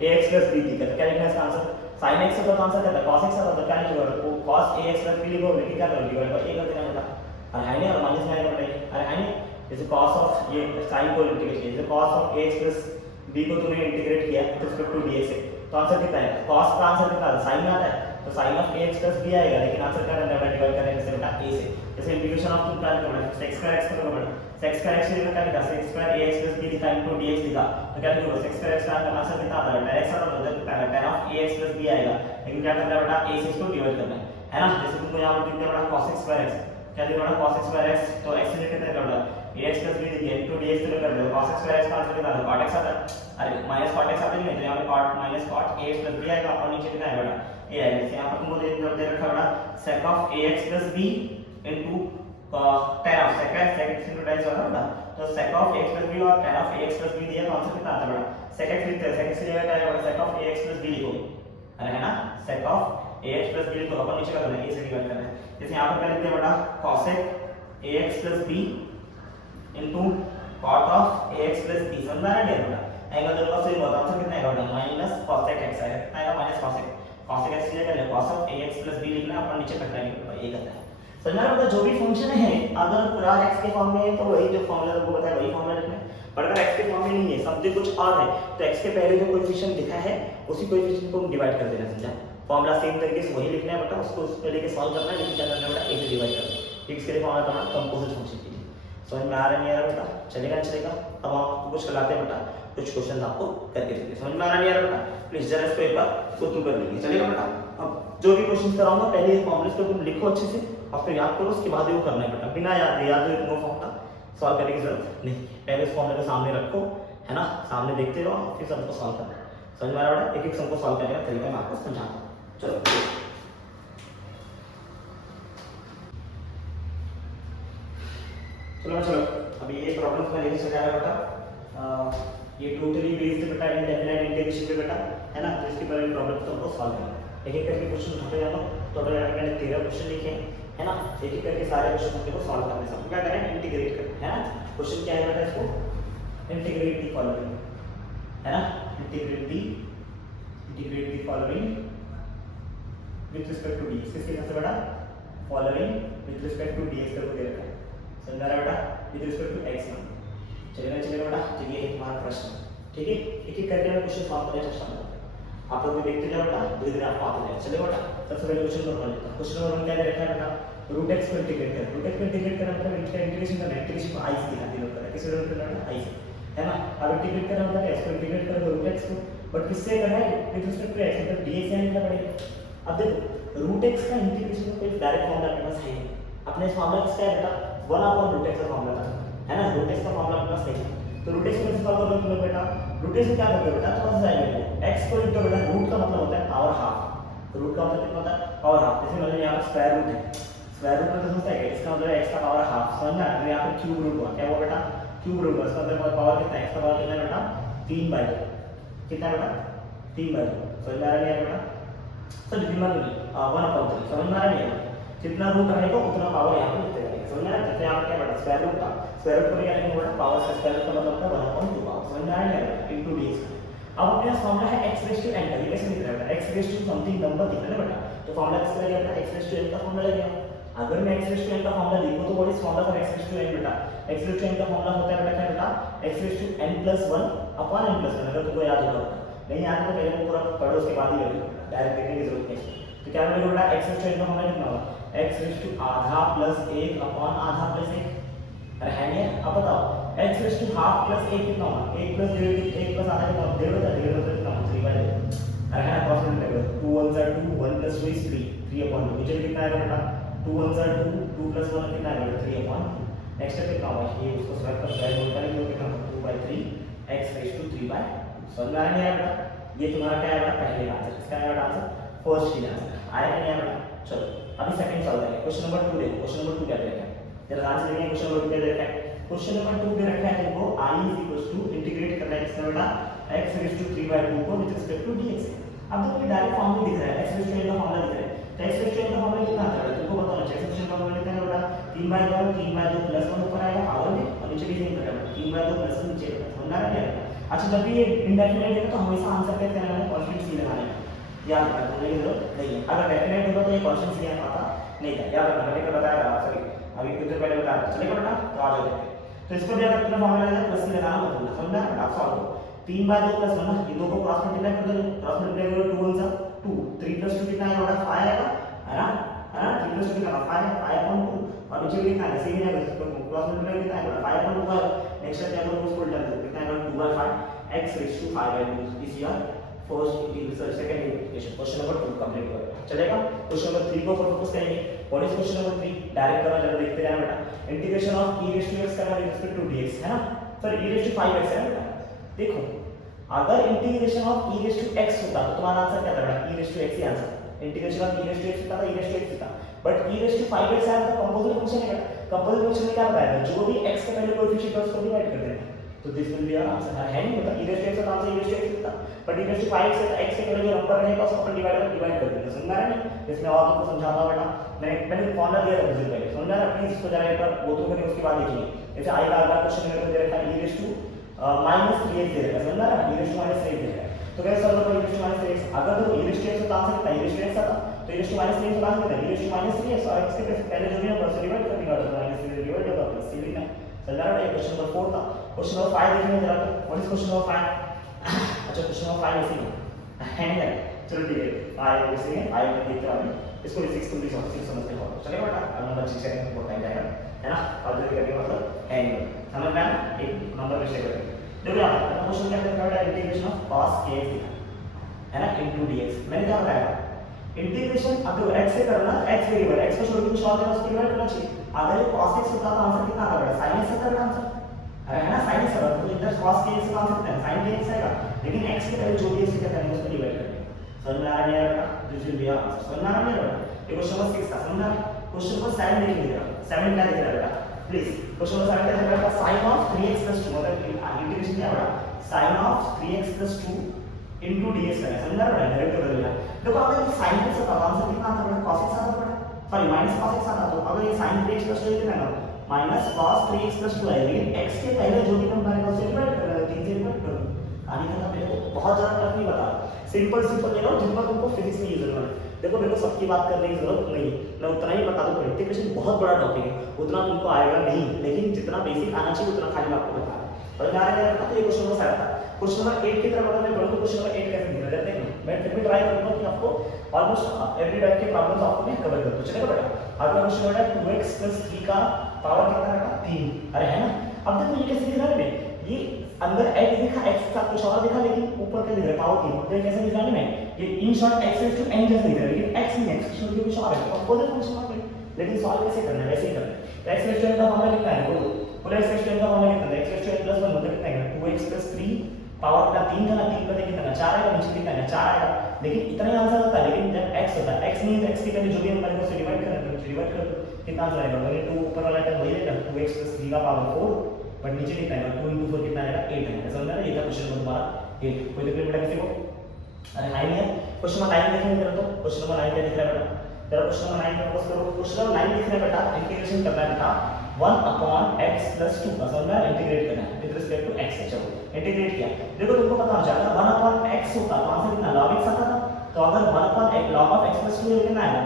ax plus b दिखा, तो क्या लिखना है इसका आंसर, sin x का तो आंसर क्या था cos x का, तो क्या लिखोगे cos ax plus b लिखोगे, लेकिन क्या करोगे डिवाइड बाय a कर देना बेटा, और है नहीं और माइनस में आएगा बेटा, अरे है नहीं। जैसे cos ऑफ ये sin को इंटीग्रेट किया, जैसे cos of ax plus b को तुमने इंटीग्रेट किया विद रिस्पेक्ट टू dx से, तो आंसर कितना है, cos का आंसर कितना है sin में आता है, तो sin of ax plus b आएगा, लेकिन आंसर क्या करना है डिवाइड करना है किससे बेटा a से। जैसे इंटीग्रेशन ऑफ तुम क्या करना है sec स्क्वायर x को करो बेटा, sec स्क्वायर x लिखा क्या लिखा sec square ax plus b लिखा इनटू dx लिखा, तो क्या लिखोगे sec स्क्वायर x का आंसर कितना आता है बेटा x आता है, कितना है tan of ax plus b आएगा, लेकिन क्या करना है बेटा a से इसको डिवाइड करना है ना। जैसे तुमको यहां पर दिख रहा है बेटा cos स्क्वायर x, क्या दिख रहा है cos स्क्वायर x, तो x से कितना कर रहा है ax plus b लिखिए इनटू dx से कर दो, cos स्क्वायर x का आंसर कितना आता है cot x आता है, अरे माइनस cot x आता है नहीं, तो यहां पे cot minus cot ax plus b आएगा, और नीचे कितना है बेटा a आएगा। जैसे यहां पर तुमको दे रखा है बेटा sec of ax plus b into tan of sec x into tan होगा बेटा, तो sec of ax plus b और tan of ax plus b दिया तो आंसर कितना आता है बेटा, sec x लिखते हैं, sec x की जगह क्या आएगा बेटा sec of ax plus b लिखोगे, अरे है ना sec of ax plus b लिखो, अपन नीचे क्या करना है a से डिवाइड करना है। जैसे यहां पर क्या लिखते हैं बेटा cosec ax plus b into cot of ax plus b, समझ में आ रहा है बेटा, एंगल दोनों का सेम होता है, आंसर कितना आएगा बेटा माइनस cosec x आएगा, माइनस cosec x की जगह cos of ax plus b लिखना है, अपन नीचे करना है ये करना है, समझ में आ रहा है। जो भी फंक्शन है अगर पूरा x के फॉर्म में है तो वही जो फॉर्मूला तुमको बताया वही फॉर्मूला लिखना है, पर अगर x के फॉर्म में नहीं है समझे कुछ और है तो x के पहले जो कोएफिशिएंट लिखा है उसी कोएफिशिएंट को डिवाइड कर देना, समझा। फॉर्मूला सेम तरीके से वही लिखना है बेटा, उसको उस पे लेके सॉल्व करना है, लेकिन क्या करना है बेटा a से डिवाइड करना है, इसके लिए फॉर्मूला करना कंपोजिट फंक्शन के लिए, समझ में आ रहा नहीं आ रहा बेटा, चलेगा नहीं चलेगा। अब आपको कुछ कराते हैं बेटा, कुछ क्वेश्चन आपको करके देते हैं, समझ में आ रहा नहीं आ रहा बेटा, प्लीज जरा इसको एक बार गो थ्रू कर लीजिए, चलेगा बेटा। अब जो भी क्वेश्चन कराऊंगा पहले ये फॉर्मूले को तुम लिखो अच्छे से और फिर याद करो, उसके बाद वो करना है बेटा, बिना याद हुए तुमको फॉर्मूला सॉल्व करने की जरूरत नहीं, पहले इस फॉर्मूले को सामने रखो है ना, सामने देखते रहो फिर सबको सॉल्व करना है, समझ में आ रहा है। एक एक सबको सॉल्व करने का तरीका मैं आपको समझाता हूं, चलो चलो चलो अभी ये प्रॉब्लम मैं लेके चला रहा बेटा, ये टोटली बेस्ड बेटा इंडेफिनाइट इंटीग्रेशन पे बेटा है ना, तो इसके बारे में प्रॉब्लम तो हमको सॉल्व करना है। एक एक करके क्वेश्चन उठाते जाओ, टोटल मैंने 13 क्वेश्चन लिखे है ना, एक एक करके सारे क्वेश्चन हमको सॉल्व करने हैं, क्या करें इंटीग्रेट करें है ना। क्वेश्चन क्या है बेटा, इसको इंटीग्रेट द फॉलोइंग है ना, integrate the following with respect to d, किसके साथ बेटा following with respect to d करके दे रखा है, समझ रहा है बेटा, विद रिस्पेक्ट टू एक्स मान, चलेगा बेटा। चलिए एक हमारा प्रश्न ठीक है, एक एक करके मैं क्वेश्चन सॉल्व करने चेष्टा करूंगा, आप लोग भी देखते जाओ बेटा, धीरे धीरे आपको आते जाएगा, चलेगा बेटा। सबसे पहले क्वेश्चन नंबर 1 लेता हूं, क्वेश्चन नंबर 1 क्या दे रखा है बेटा, रूट x को इंटीग्रेट कर, रूट x को इंटीग्रेट करना मतलब इंटीग्रेशन करना, इंटीग्रेशन को i से डिनोट करना है, किससे डिनोट करना है i से है ना। अब इंटीग्रेट करना मतलब x को इंटीग्रेट करोगे रूट x को, बट किससे करना है विद रिस्पेक्ट टू x, मतलब dx से लिखना पड़ेगा। अब देखो रूट x का इंटीग्रेशन का कोई डायरेक्ट फॉर्मूला अपने पास है नहीं, अपने इस फॉर्मूला किसका है बेटा 1/√x का फॉर्मूला था है ना, रूट x का फॉर्मूला अपने पास नहीं है, तो रूट x को कैसे सॉल्व करोगे तुम बेटा, रूट x को क्या करते हो बेटा, थोड़ा सा जाएगा x को इंटू बेटा रूट का मतलब होता है पावर हाफ, रूट का मतलब कितना होता है पावर हाफ, जैसे मतलब यहाँ पर स्क्वायर रूट है, स्क्वायर रूट में तो समझता है इसका मतलब x का पावर हाफ, समझना है। यहाँ पे क्यूब रूट हुआ, क्या हुआ बेटा क्यूब रूट हुआ, इसका मतलब पावर कितना है, x का पावर कितना है बेटा 3/2, कितना है बेटा 3/2, समझ में आ रहा है बेटा, सर दिमाग में 1/3, समझ में आ रहा है, जितना रूट रहेगा उतना पावर यहाँ पे लिखते जाएंगे, समझ में आ रहा है। जैसे यहाँ पे क्या बेटा स्क्वायर रूट था, स्क्वायर रूट को क्या लिखेंगे बेटा पावर से स्क्वायर रूट का मतलब होता है 1/2 पावर, समझ में आ रहा है इनटू dx। अब अपने पास फॉर्मूला है x रेज़ टू n का, ये कैसे लिख रहा है बेटा x raise to something number दिख रहा है बेटा, तो फॉर्मूला किसका लगेगा बेटा x रेज़ टू n का फॉर्मूला लगेगा। अगर मैं x रेज़ टू n का फॉर्मूला लिखूं तो what is formula for x raise to n बेटा, x रेज़ टू n का फॉर्मूला होता है बेटा क्या बेटा x raise to n + 1 upon n + 1, अगर तुमको याद होगा नहीं याद तो पहले वो पूरा पढ़ो उसके बाद ही करो, डायरेक्ट देखने की जरूरत नहीं। तो क्या बोलेगा बेटा x रेज़ टू n का फॉर्मूला कितना होगा, x रेज़ टू आधा + 1 अपॉन आधा + 1, अरे है नहीं। अब बताओ x रेज़ टू हाफ + 1 कितना होगा, 1 + 1 + आधा कितना होगा, 1.5 कितना होगा 3/2, अरे है ना क्रॉस मल्टीप्लाई करो, 2 1 * 2 1 + 2 is 3, 3/2, नीचे कितना आएगा बेटा 2 1 * 2 2 + 1 कितना आएगा बेटा 3/2, नेक्स्ट कितना होगा ये उसको स्क्वायर कर स्क्वायर रूट करेंगे तो कितना 2/3 x रेज़ टू 3/2, समझ में आ रहा है बेटा। ये तुम्हारा क्या है बेटा पहले का आंसर, इसका है बेटा आंसर फर्स्ट की आंसर आया नहीं आया बेटा। चलो अभी सेकंड सॉल्व करेंगे। क्वेश्चन नंबर 2 देखो, क्वेश्चन नंबर 2 क्या दे रखा है, जरा ध्यान से देखिए। क्वेश्चन नंबर 2 क्या दे रखा है, क्वेश्चन नंबर 2 दे रखा है देखो I इंटीग्रेट करना है किसका बेटा, x रेज़ टू 3/2 को विद रिस्पेक्ट टू dx। अब देखो ये डायरेक्ट फॉर्म में दिख रहा है, x रेज़ टू n का फॉर्मूला दिख रहा है, तो x रेज़ टू n का फॉर्मूला कितना आता है तुमको बताना चाहिए। x रेज़ टू n का फॉर्मूला कितना है बेटा, 3/2 प्लस 1 ऊपर आएगा पावर में और नीचे भी सेम करेगा 3/2 प्लस 1 नीचे समझ आ रहा है। अच्छा जब भी ये इंडेफिनिट है तो हमेशा आंसर पे क्या लगाना है, कांस्टेंट सी लगाना है, याद रखना की जरूरत नहीं है। अगर डेफिनेट होगा तो ये कांस्टेंट सी यहाँ आता नहीं था, याद रखना। मैंने क्या बताया था, सॉरी अभी कुछ देर पहले बताया था, चलेगा बेटा। तो आ जाओ देखते हैं। तो इसको भी अगर तुमने फॉर्मूला लगाना प्लस सी लगाना मत भूलना, समझ में आया। आप सॉल्व करो 3/2 प्लस 1 ना, ये दो को क्रॉस मल्टीप्लाई कर दो, क्रॉस मल्टीप्लाई करो 2 1 2, 3 प्लस 2 कितना आएगा बेटा 5 आएगा, है ना, है ना। 3 प्लस 2 कितना 5 है, 5/2 और नीचे कितना है सेम है, क्रॉस मल्टीप्लाई कितना आएगा 5/2 है। नेक्स्ट स्टेप क्या करो, उसको उल्टा कर दो, कितना आएगा 2/5 x raise to 5/2 is your first integration, second integration. Question number 2 complete हो गया, चलेगा। क्वेश्चन नंबर 3 को फोकस करेंगे। What is question number 3, direct करना जरा देखते हैं बेटा। Integration of e raise to x करना विद रिस्पेक्ट टू dx, है ना, sir e raise to 5x है बेटा। देखो अगर integration of e raise to x होता तो तुम्हारा आंसर क्या था बेटा, e रेज़ टू x ही answer. Integration of e raise to x होता था, e रेज़ टू x था, but e raise to 5x आया तो कंपोजिट फंक्शन है बेटा। कंपोजिट फंक्शन में क्या बताया, जो भी x के पहले कोएफिशिएंट है उसको डिवाइड कर देना, तो this will be our answer. है नहीं होता e रेज़ टू x का answer e raise to x था, but e raise to 5x है, x के पहले जो नंबर रहेगा उसको अपन डिवाइड कर देंगे, समझ आ रहा है। इसमें और तुमको समझाता हूं बेटा, मैंने फॉर्मूला दिया था कुछ देर पहले, समझ आ रहा है। प्लीज इसको जरा एक बार गो थ्रू करें, उसके बाद देखिए। जैसे आई का अगला क्वेश्चन मेरे को दे रखा है e रेज़ टू -3x दे रखा है, समझ आ रहा है, e रेज़ टू -3x दे रखा है। तो कैसे सॉल्व करोगे e रेज़ टू -3x, अगर तो e रेज़ टू x का आंसर कितना e रेज़ टू x आता, तो e रेज़ टू -3x का आंसर कितना e रेज़ टू -3x और x के पहले जो भी नंबर से डिवाइड कर देगा तो -3 से डिवाइड होगा प्लस c लिखना है, समझ आ रहा है। क्वेश्चन नंबर 4 था। क्वेश्चन नंबर 5 देखेंगे जरा, व्हाट इज क्वेश्चन नंबर 5। अच्छा क्वेश्चन नंबर 5 ऐसे ही है, चलो ठीक है, आए वैसे ही आए मैं देखते हैं इसको 6 को 6 समझ के और चलेगा बेटा। अब नंबर 6 सेकंड में बहुत टाइम जाएगा, है ना, और जल्दी करके मतलब है नहीं, समझ में आया, एक नंबर मिस्टेक करके देखो यहाँ पर क्वेश्चन क्या दे रखा है, इंटीग्रेशन ऑफ cos kx है ना इनटू dx। मैंने क्या बताया इंटीग्रेशन, अब देखो x से करना, x वेरिएबल x को छोड़ के कुछ और देना, उसको डिवाइड करना चाहिए। अगर ये cos x होता तो आंसर कितना आता है, sin x आता है आंसर, अरे है ना, sin x आता तो इधर cos kx का आंसर कितना है, sin kx आएगा, लेकिन x के पहले जो भी x क्या करेंगे उसको डिवाइड करेंगे, समझ में आ रहा है बेटा। दिस विल बी आंसर, समझ में आ रहा है बेटा। ये क्वेश्चन नंबर 6 था, समझ में आ रहा है। क्वेश्चन नंबर 7 देखिए, 7 क्या दिख रहा है बेटा, प्लीज क्वेश्चन नंबर 7 क्या दिख रहा है, sin of 3x + 2 मतलब इंटीग्रेशन क्या होगा, sin of 3x + 2 into dx है, समझ रहा है, डायरेक्ट कर देना। देखो अगर ये sin x का आंसर कितना आता है, cos x आता है, सॉरी माइनस cos x आता, तो अगर ये sin 3x + 2 कितना है, माइनस cos 3x + 2 आएगा, लेकिन x के पहले जो भी नंबर है उसे डिवाइड कर देना, 3 से डिवाइड कर दो, कहानी खत्म। देखो बहुत ज्यादा टफ नहीं बता, सिंपल सिंपल ले लो जितना तुमको फिजिक्स में यूज करना है। देखो मेरे को सबकी बात करने की जरूरत नहीं है, मैं उतना ही बता दूं। इंटीग्रेशन बहुत बड़ा टॉपिक है, उतना तुमको आएगा नहीं, लेकिन जितना बेसिक आना चाहिए उतना खाली मैं आपको बता रहा हूं। और मैं आ रहा है तो ये क्वेश्चन नंबर 7 था। क्वेश्चन नंबर 8 की तरफ अगर मैं बढ़ूं तो क्वेश्चन नंबर 8 कैसे दिख रहा है देखो, मैं फिर भी ट्राई करूंगा कि आपको ऑलमोस्ट एवरी टाइप के प्रॉब्लम्स आपको मैं कवर कर दूं, चलेगा बेटा। अगला क्वेश्चन है 2x + 3 का पावर कितना बेटा 3, अरे है ना। अब देखो ये कैसे दिख रहा है, ये अंदर x दिखा, x का कुछ और दिखा, लेकिन ऊपर क्या दिख रहा है पावर 3, तो ये कैसे दिख रहा है, ये in short x raise to n जैसा दिख रहा है, लेकिन x नहीं, x छोड़ के कुछ और है, तो अपोजिट फंक्शन आ गया। लेकिन सॉल्व कैसे करना है, वैसे ही करना है। तो x रेज़ टू n का फॉर्मूला कितना है, बोलो x रेज़ टू n का फॉर्मूला कितना है, x रेज़ टू n + 1 मतलब कितना है 2x + 3 पावर का 3 का 3 का कितना 4 आएगा, नीचे कितना है 4 आएगा, लेकिन इतना ही आंसर होता है। लेकिन जब x होता है, x मींस x के पहले जो भी नंबर है उसे डिवाइड कर दो, डिवाइड कर दो, कितना आंसर आएगा, अगर 2 ऊपर वाला टर्म वही रहेगा 2x + 3 का पावर 4, बट नीचे कितना आएगा 2 * 4 कितना आएगा 8 आएगा, समझ रहे हैं। ये था क्वेश्चन नंबर तुम्हारा 8। कोई दिक्कत बेटा किसी को, अरे 9 है। क्वेश्चन नंबर 9 देखेंगे जरा, तो क्वेश्चन नंबर 9 क्या दिख रहा है बेटा, जरा क्वेश्चन नंबर 9 पे फोकस करो। क्वेश्चन नंबर 9 दिख रहा है बेटा, इंटीग्रेशन करना है बेटा 1/x + 2 का, समझ रहे हैं, इंटीग्रेट करना है विद रिस्पेक्ट टू x है। चलो इंटीग्रेट किया, देखो तुमको पता हो जाएगा 1/x होता तो आंसर कितना log x आता था, तो अगर 1/x log of x + 2 कितना आएगा,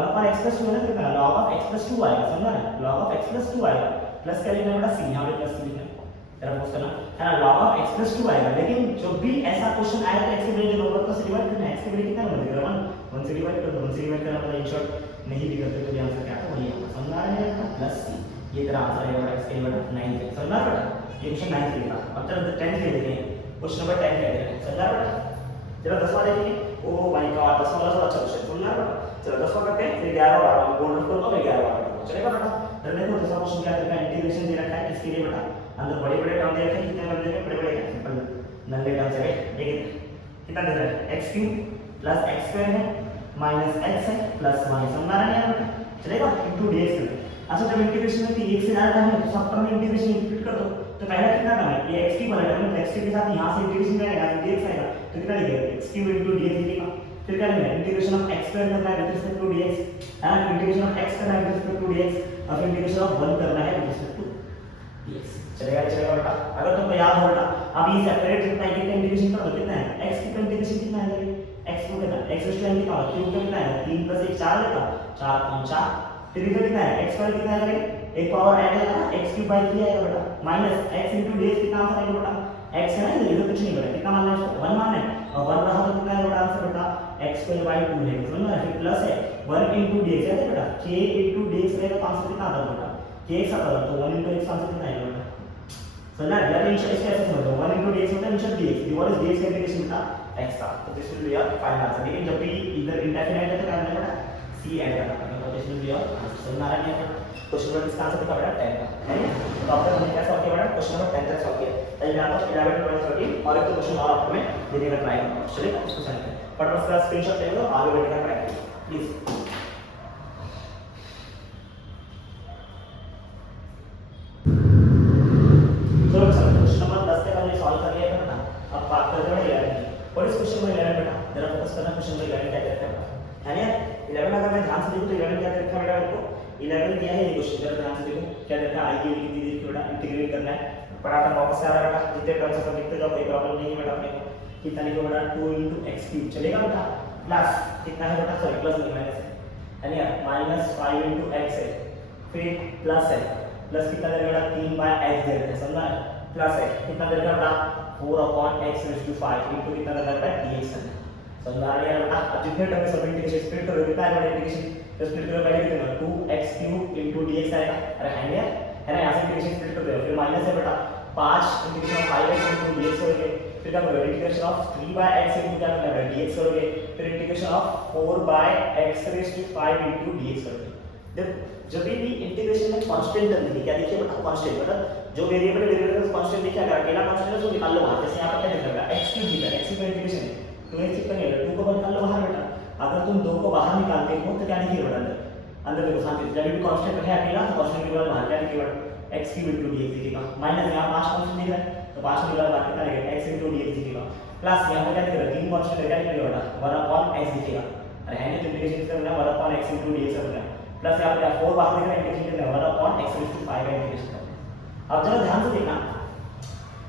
1/x + 2 है ना, कितना log of x + 2 आएगा, समझ रहे हैं, log of x + 2 आएगा, प्लस क्या लिखना है बेटा c, यहां पे प्लस c लिखना है, जरा फोकस करना है ना, log of x + 2 आएगा। लेकिन जब भी ऐसा क्वेश्चन आए तो x के वैल्यू नंबर को से डिवाइड करना है, x के वैल्यू कितना नंबर दिख रहा है 1 से डिवाइड कर दो, 1 से डिवाइड करना मतलब इन शॉर्ट नहीं भी करते तो आंसर क्या आता वही आएगा, समझ आ रहा है, प्लस c, ये तेरा आंसर आएगा बेटा इसके लिए बेटा 9 है, समझ आ रहा है। ये क्वेश्चन 9 के लिए था। अब चलो 10 के लिए देखें, क्वेश्चन नंबर 10 क्या है, समझ आ रहा है बेटा। चलो 10वां देखेंगे, ओ माय गॉड 10वां वाला थोड़ा अच्छा क्वेश्चन, समझ आ रहा है। चलो 10वां करते हैं, फिर 11 12 बोर्ड नोट करो, फिर 11 12 चलेगा बेटा। तो देखो 10वां क्वेश्चन क्या करता है, इंटीग्रेशन दे रखा है किसके लिए बेटा, अंदर बड़े बड़े टर्म दे रखे हैं, कितने टर्म दे रखे हैं, बड़े बड़े हैं, सिंपल नंगे टर्म से, लेकिन कितना दे रहा है x³ + x² है माइनस एक्स है प्लस वन समझ आ रहा है बेटा चलेगा इंटू डी एक्स। अच्छा जब इंटीग्रेशन में 1 से ज्यादा टर्म है तो सब टर्म में इंटीग्रेशन इंक्लूड कर दो। तो पहला कितना टर्म है ये x क्यूब वाला टर्म है, x क्यूब के साथ यहां से इंटीग्रेशन करेंगे यहां से dx आएगा तो कितना लिखेगा x क्यूब इनटू dx लिखेगा। फिर क्या लिखेगा इंटीग्रेशन ऑफ x स्क्वायर करना है विद रिस्पेक्ट टू dx है ना, इंटीग्रेशन ऑफ x करना है विद रिस्पेक्ट टू dx और इंटीग्रेशन ऑफ 1 करना है विद रिस्पेक्ट टू dx। चलेगा चलेगा बेटा। अगर तुमको याद हो बेटा अब ये सेपरेट कितना है इंटीग्रेशन कर दो कितना है x की इंटीग्रेशन कितना है x को कितना x स्क्वायर कितना क्यूब कितना है 3 + 1 4 बेटा 4 5 4 फिर इधर कितना है x स्क्वायर कितना है एक पावर ऐड है ना x क्यूब बाय 3 आएगा बेटा माइनस x इनटू dx कितना आंसर आएगा बेटा x है ना इधर कुछ नहीं बेटा कितना मानना है इसको 1 मानना है और 1 रहा तो कितना है बेटा आंसर बेटा x स्क्वायर बाय 2 है समझ में फिर प्लस है 1 इनटू dx है बेटा k इनटू dx रहेगा तो आंसर कितना आता है बेटा k x आता है तो 1 इनटू x आंसर कितना आएगा बेटा समझना है यार इसको ऐसे समझो 1 इनटू dx होता है निशा dx व्हाट इज dx का इंटीग्रेशन बेटा x था तो this will be your final answer. लेकिन जब भी इधर इंडेफिनाइट है तो क्या करना है बेटा c ऐड करना पड़ेगा तो this will be your answer. समझ आ रहा है क्वेश्चन नंबर इसका आंसर कितना बेटा 10 का है तो अब तक हमने क्या सॉल्व किया बेटा क्वेश्चन नंबर 10 तक सॉल्व किया। चलिए मैं आपको 11 12 13 और एक तो क्वेश्चन और आपको मैं देने का ट्राई करूंगा। चलिए इसको सेंड करें फटाफट से स्क्रीनशॉट ले लो आगे बढ़ने का ट्राई करिए प्लीज। तो क्वेश्चन नंबर 10 तक हमने सॉल्व कर लिया बेटा। अब बात करते हैं 11 की। और इस क्वेश्चन में 11 बेटा जरा फोकस करना क्वेश्चन नंबर 11 क्या कहता है ना 11 अगर मैं ध्यान से देखूं तो 11 क्या रखा बेटा मेरे को 11 दिया है ये क्वेश्चन जरा ध्यान से देखो क्या देखा आई की कितनी दी बेटा इंटीग्रेट करना है पढ़ाता वापस से आ रहा है बेटा जितने टर्म्स सब लिखते जाओ कोई प्रॉब्लम नहीं है बेटा अपने को कितना लिखो बेटा 2 * x क्यूब चलेगा बेटा प्लस कितना है बेटा सॉरी प्लस नहीं माइनस है यानी माइनस 5 * x है फिर प्लस है प्लस कितना देगा बेटा 3/x दे देते हैं समझा प्लस है कितना देगा बेटा 4/x⁵ इनटू कितना देगा बेटा dx है समझ आ रहा है बेटा। अब जितने टर्म सब इंटीग्रेशन स्प्लिट करो कितना है बेटा इंटीग्रेशन तो स्प्लिट करो पहले कितना 2x³ dx आएगा अरे है ना यहां से इंटीग्रेशन स्प्लिट कर दो फिर माइनस है बेटा 5 इंटीग्रेशन ऑफ 5x dx करोगे फिर क्या करोगे इंटीग्रेशन ऑफ 3/x क्या करना है dx करोगे फिर इंटीग्रेशन ऑफ 4/x⁵ dx करोगे। देखो जब भी इंटीग्रेशन में कांस्टेंट टर्म दिखे क्या देखिए बेटा कांस्टेंट मतलब जो वेरिएबल वेरिएबल का कांस्टेंट दिखा अगर अकेला कांस्टेंट है तो निकाल लो वहां जैसे यहां पर क्या दिख रहा है x³ दिख रहा है x का इंटीग्रेशन तो ये कितना है 2 को निकाल लो बाहर बेटा। अगर तुम 2 को बाहर निकालते हो तो क्या लिखिए बेटा अंदर देखो शांति जब भी कांस्टेंट है अकेला तो कांस्टेंट के बाद बाहर क्या लिखिए बेटा x³ dx लिखिएगा माइनस यहां 5 कांस्टेंट दिख रहा है तो 5 निकाल बाहर कितना लिखेगा x dx लिखिएगा प्लस यहां पे क्या दिख रहा है 3 कांस्टेंट है क्या लिखिएगा बेटा 1/x लिखिएगा अरे है तो इंटीग्रेशन करना है 1/x dx करना है प्लस यहां पे 4 बाहर दिख रहा है इंटीग्रेशन करना है 1/x⁵ का इंटीग्रेशन करना है। अब जरा ध्यान से देखना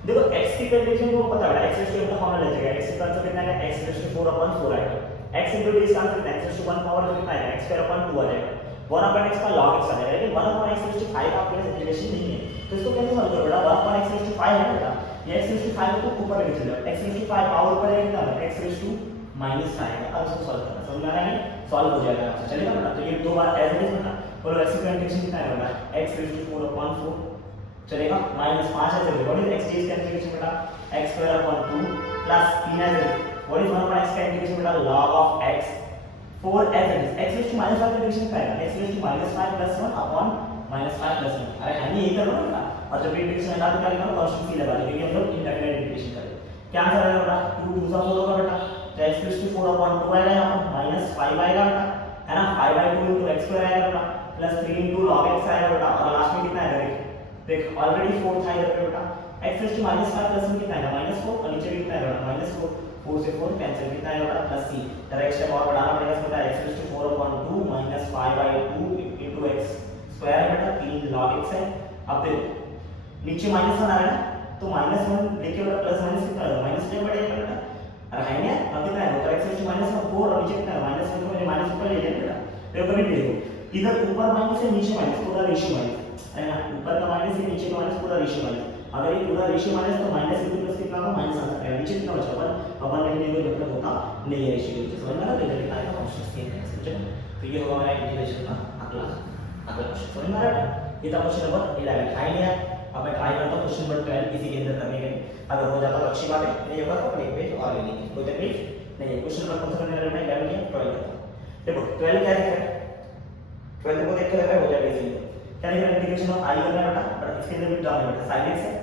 देखो x की कंडीशन को पता है x का फॉर्मूला ले जाएगा x का आंसर कितना है x⁴/4 आएगा x dx का आंसर कितना है x⁴ पावर जो कितना है x²/2 आ जाएगा 1/x का log x आ जाएगा लेकिन 1/x⁵ आपके पास इंटीग्रेशन नहीं है तो इसको कैसे सॉल्व करोगे बेटा 1/x⁵ है बेटा ये x⁵ को ऊपर लेके चलो x⁵ पावर ऊपर है कितना x⁻⁻⁻ आएगा। अब इसको सॉल्व करना समझ में आ रहा है सॉल्व हो जाएगा आपसे चलेगा बेटा। तो ये दो बार एज इट इज बेटा बोलो x का इंटीग्रेशन कितना है बेटा x⁴/4 चलेगा -5 है व्हाट इज x dx का इंटीग्रेशन बेटा x²/2 प्लस 3 है व्हाट इज 1/x का इंटीग्रेशन बेटा log of x 4 as it is x⁻⁻5 का इंटीग्रेशन क्या है x⁻⁵ + 1 अपॉन -5 + 1 अरे है यही करो ना और जब इंटीग्रेशन लगा तो क्या लिखना कांस्टेंट c लगा दो क्योंकि हम लोग इंडेफिनिट इंटीग्रेशन करें क्या आंसर आएगा बेटा 2 2 4 होगा बेटा तो x⁴/4 आएगा यहां पर -5 आएगा बेटा है ना 5/2 * x² आएगा बेटा प्लस 3 * log x आएगा बेटा और लास्ट में कितना आएगा देख ऑलरेडी 4 था इधर पे बेटा x⁻⁻5 + 1 कितना आएगा -4 और नीचे कितना आएगा -4 4 से 4 कैंसिल कितना आएगा बेटा प्लस c जरा एक स्टेप और बढ़ाना पड़ेगा इसमें x⁴/2 -5/2 * x² बेटा 3 log x है। अब देखो नीचे -1 आ रहा है ना तो -1 लेके बेटा प्लस माइनस कितना आएगा -10 बढ़ेगा बेटा अरे है ना अब कितना है तो x⁻⁻4 और नीचे कितना है -1 को माइनस ऊपर ले जाए बेटा देखो कभी देखो इधर ऊपर माइनस है नीचे माइनस पूरा रेशियो माइनस है ना ऊपर का माइनस है नीचे का माइनस पूरा रेशियो माइनस अगर ये पूरा रेशियो माइनस तो माइनस इनटू प्लस कितना होगा माइनस आता है नीचे कितना बचा 1 अब 1 लेने का मतलब होता नहीं है रेशियो तो समझ में आ रहा है रिजल्ट कितना आएगा कांस्टेंट के है समझे तो ये होगा हमारा इंटीग्रेशन का अगला क्वेश्चन समझ में आ रहा है ये था क्वेश्चन नंबर 11 ट्राई नहीं है। अब मैं ट्राई करता हूं क्वेश्चन नंबर 12 इसी के अंदर करने के अगर हो जाता तो अच्छी बात है नहीं होगा तो अपने एक पेज और ले लेंगे कोई तकलीफ नहीं है। क्वेश्चन नंबर कौन सा करने वाला है 11 या 12 का देखो 12 क्या लिखा है 12 को देख के लग रहा है हो जाएगा इसी क्या लिखा है इंटीग्रेशन ऑफ i करना बेटा बट इसके अंदर भी टर्म है बेटा sin x है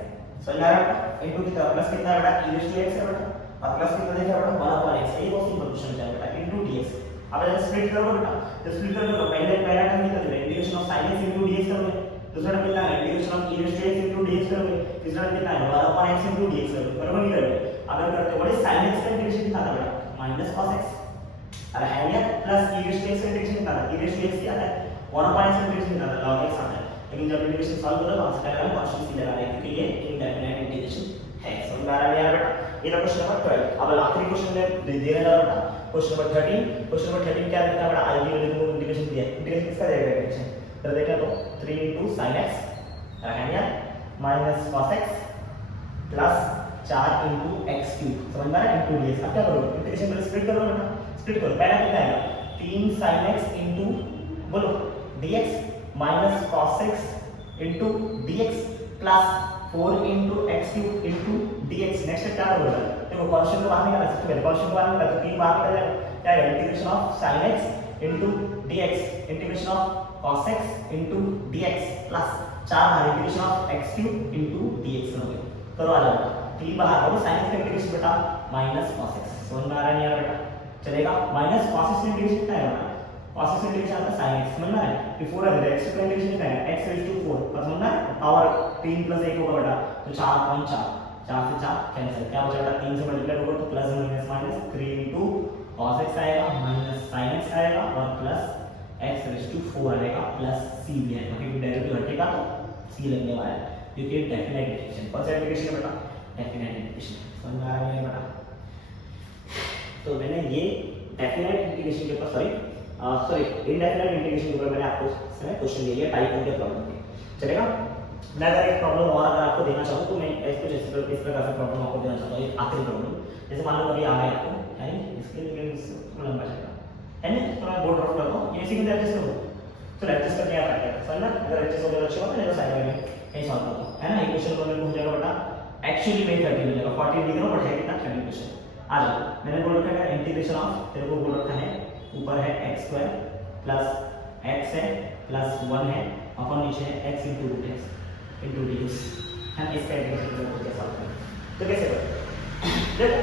समझ आ रहा है इनटू कितना प्लस कितना है बेटा e⁻x है बेटा और प्लस कितना देखा बेटा 1/x ये बहुत सिंपल क्वेश्चन है बेटा इनटू dx अब ऐसे स्प्लिट करो बेटा, तो स्प्लिट करो पहला टर्म कितना देगा integration of sin x into dx करोगे, दूसरा टर्म कितना है integration of e raised to x into dx करोगे, तीसरा टर्म कितना है 1 upon x into dx करोगे, बराबर नहीं करोगे। अगर करते हो व्हाट इज sin x का इंटीग्रेशन कितना था बेटा माइनस cos x, अरे है क्या plus e raised to x का इंटीग्रेशन कितना था, e raised to x क्या है 1 upon x का इंटीग्रेशन कितना था log x आता है, लेकिन जब इंटीग्रेशन सॉल्व करो तो आंसर क्या आएगा कांस्टेंट सी लगा रहे हैं क्योंकि ये इनडेफिनेट इंटीग्रेशन है। समझ में आ रहा है यार बेटा, ये था क्वेश्चन नंबर 12। अब आखिरी क्वेश्चन में दे रहा है बेटा क्वेश्चन नंबर 13। क्वेश्चन नंबर 13 क्या देता है बेटा आई की वैल्यू को इंटीग्रेशन दिया है, इंटीग्रेशन किसका देगा इंटीग्रेशन तो देखा तो 3 sin x है या minus cos x plus 4 x cube, समझ में आ रहा है इनटू dx। अब क्या करोगे इंटीग्रेशन में स्प्लिट करो बेटा, स्प्लिट करो पहला कितना आएगा 3 sin x इनटू बोलो dx minus cos x into dx plus 4 into x cube into dx। Next क्या होगा देखो कांस्टेंट को बाहर निकालना है, सबसे पहले कांस्टेंट को बाहर निकालना तो 3 बाहर निकल जाएगा, क्या है integration of sin x into dx integration of cos x into dx plus 4 बाहर integration of x cube into dx करोगे, करो आ जाएगा 3 बाहर और sin x का इंटीग्रेशन बेटा माइनस cos x। समझ में आ रहा है यार बेटा, चलेगा माइनस cos x का इंटीग्रेशन कितना है बेटा cos x इंटीग्रेशन आता है sin x, समझ में आ रहा है बिफोर आ जाएगा x का इंटीग्रेशन कितना है x raised to 4 पर समझ में आ रहा है पावर 3 प्लस 1 होगा बेटा तो 4.4 4 से 4 कैंसिल, क्या बचा बेटा 3 से मल्टीप्लाई होगा तो plus minus minus 3 into cos x आएगा माइनस sin x आएगा और प्लस x raised to 4 आएगा प्लस c भी आएगा क्योंकि डेरिवेटिव हटेगा तो c लगने वाला है क्योंकि डेफिनेट इंटीग्रेशन कौन सा इंटीग्रेशन है बेटा डेफिनेट इंटीग्रेशन। समझ में आ रहा है बेटा, तो मैंने ये डेफिनेट इंटीग्रेशन के ऊपर सॉरी इनडेफिनेट इंटीग्रेशन के ऊपर मैंने आपको क्वेश्चन दिया है टाइप 2 के प्रॉब्लम के, चलेगा। मैं अगर एक प्रॉब्लम और अगर आपको देना चाहूँ तो मैं इस प्रकार से प्रॉब्लम आपको देना चाहता हूँ, आखिरी प्रॉब्लम जैसे मान लो अभी आ गया आपको है इसके लिए लंबा जाएगा है ना, तो मैं बोर्ड ड्रॉप करता हूँ ये इसी में एडजस्ट करो, चलो एडजस्ट करके आप आएगा समझना, अगर एडजस्ट हो जाए अच्छी बात है नहीं तो साइड में कहीं सॉल्व करता हूँ है ना। इक्वेशन को हो जाएगा बेटा एक्चुअली में 30 हो जाएगा 40 लिख रहा हूँ बट है कितना 30 क्वेश्चन आ जाओ। मैंने बोल रखा है इंटीग्रेशन ऑफ तेरे को बोल रखा है ऊपर है x² प्लस x है प्लस 1 है अपन नीचे है x into root x into dx है, इसका इंटीग्रेशन करके सॉल्व करें तो कैसे करें देखो